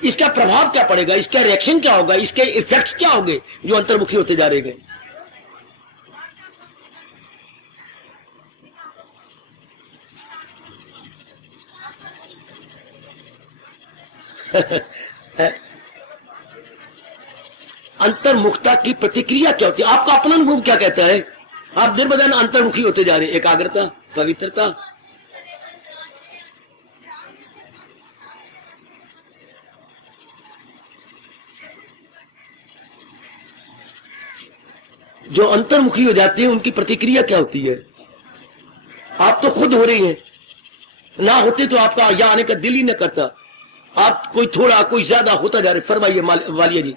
इसका प्रभाव क्या पड़ेगा? इसका रिएक्शन क्या होगा? इसके इफेक्ट्स क्या होंगे जो अंतर्मुखी होते जा रहे हैं? अंतर्मुखता की प्रतिक्रिया क्या होती है? आपका अपना अनुभव क्या कहता है? आप दिन ब दिन अंतर्मुखी होते जा रहे हैं। एकाग्रता, पवित्रता, जो अंतर्मुखी हो जाती है उनकी प्रतिक्रिया क्या होती है? आप तो खुद हो रही हैं, ना होते तो आपका यहां आने का दिल ही न करता। आप कोई थोड़ा कोई ज्यादा होता जा रहे। फरमाइए वालिया जी।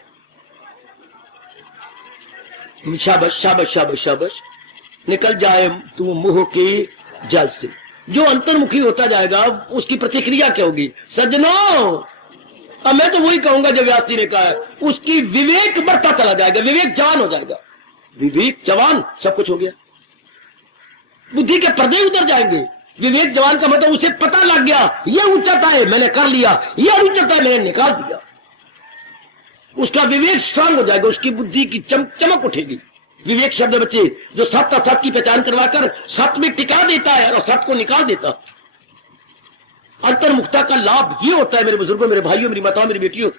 शाबाश शाबाश शाबाश शाबाश। निकल जाए तू मुंह के जल से। जो अंतर्मुखी होता जाएगा उसकी प्रतिक्रिया क्या होगी? सज्जनों, अब मैं तो वही कहूंगा जो व्यास जी ने कहा है, उसकी विवेक बढ़ता चला जाएगा, विवेक जवान हो जाएगा। विवेक जवान सब कुछ हो गया, बुद्धि के पर्दे उतर जाएंगे। विवेक जवान का मतलब उसे पता लग गया, यह उच्चता है मैंने कर लिया, यह उच्चता है मैंने निकाल दिया। उसका विवेक स्ट्रांग हो जाएगा, उसकी बुद्धि की चमक उठेगी। विवेक शब्द बच्चे जो सत्य असत की पहचान करवाकर सत्य में टिका देता है और सत्य को निकाल देता। अंतर्मुखता का लाभ ये होता है मेरे बुजुर्गों, मेरे भाइयों, मेरी माताओं, मेरी बेटियों।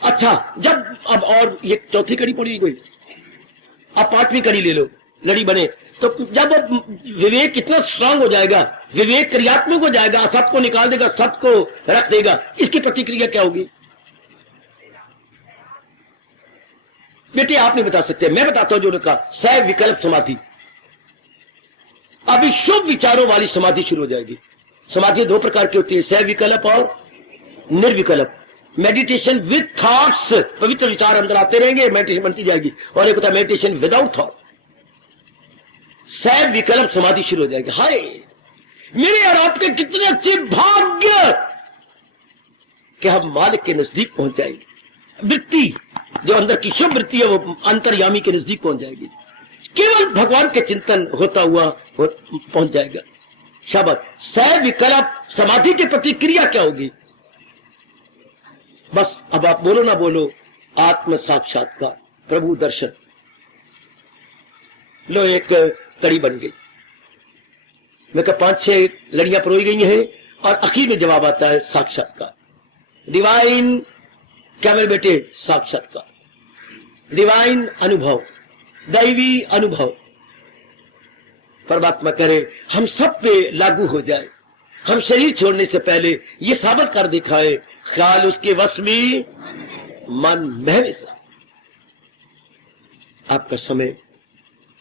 अच्छा, जब अब और ये चौथी कड़ी पड़ी कोई, अब पांचवी कड़ी ले लो, लड़ी बने। तो जब विवेक कितना स्ट्रांग हो जाएगा, विवेक क्रियात्मक हो जाएगा, असत को निकाल देगा, सत्य को रख देगा, इसकी प्रतिक्रिया क्या होगी? बेटे आप नहीं बता सकते, मैं बताता हूं। जो कहा सह विकल्प समाधि, अभी शुभ विचारों वाली समाधि शुरू हो जाएगी। समाधि दो प्रकार की होती है, सह विकल्प और निर्विकल्प। मेडिटेशन विद थॉट्स, पवित्र विचार अंदर आते रहेंगे, मेडिटेशन बनती जाएगी। और एक होता है मेडिटेशन विदाउट थॉट। सह विकल्प समाधि शुरू हो जाएगी। हाय मेरे और आपके कितने अच्छे भाग्य कि हम मालिक के नजदीक पहुंच जाएंगे। वृत्ति जो अंदर की शुभ वृत्ति है वो अंतर्यामी के नजदीक पहुंच जाएगी। केवल भगवान के चिंतन होता हुआ पहुंच जाएगा। शाबाश। सह विकल्प समाधि की प्रतिक्रिया क्या होगी? बस अब आप बोलो ना बोलो, आत्म साक्षात्कार, प्रभु दर्शन। लो एक कड़ी बन गई। मैं कहा 5-6 लड़ियां परोई गई हैं और आखिर में जवाब आता है साक्षात्कार, डिवाइन। क्या मेरे बेटे? साक्षात्कार, डिवाइन अनुभव, दैवी अनुभव। परमात्मा करे हम सब पे लागू हो जाए। हम शरीर छोड़ने से पहले ये साबित कर दिखाए, ख्याल उसके वश में, मन में वैसा। आपका समय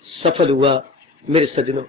सफल हुआ मेरे सज्जनों।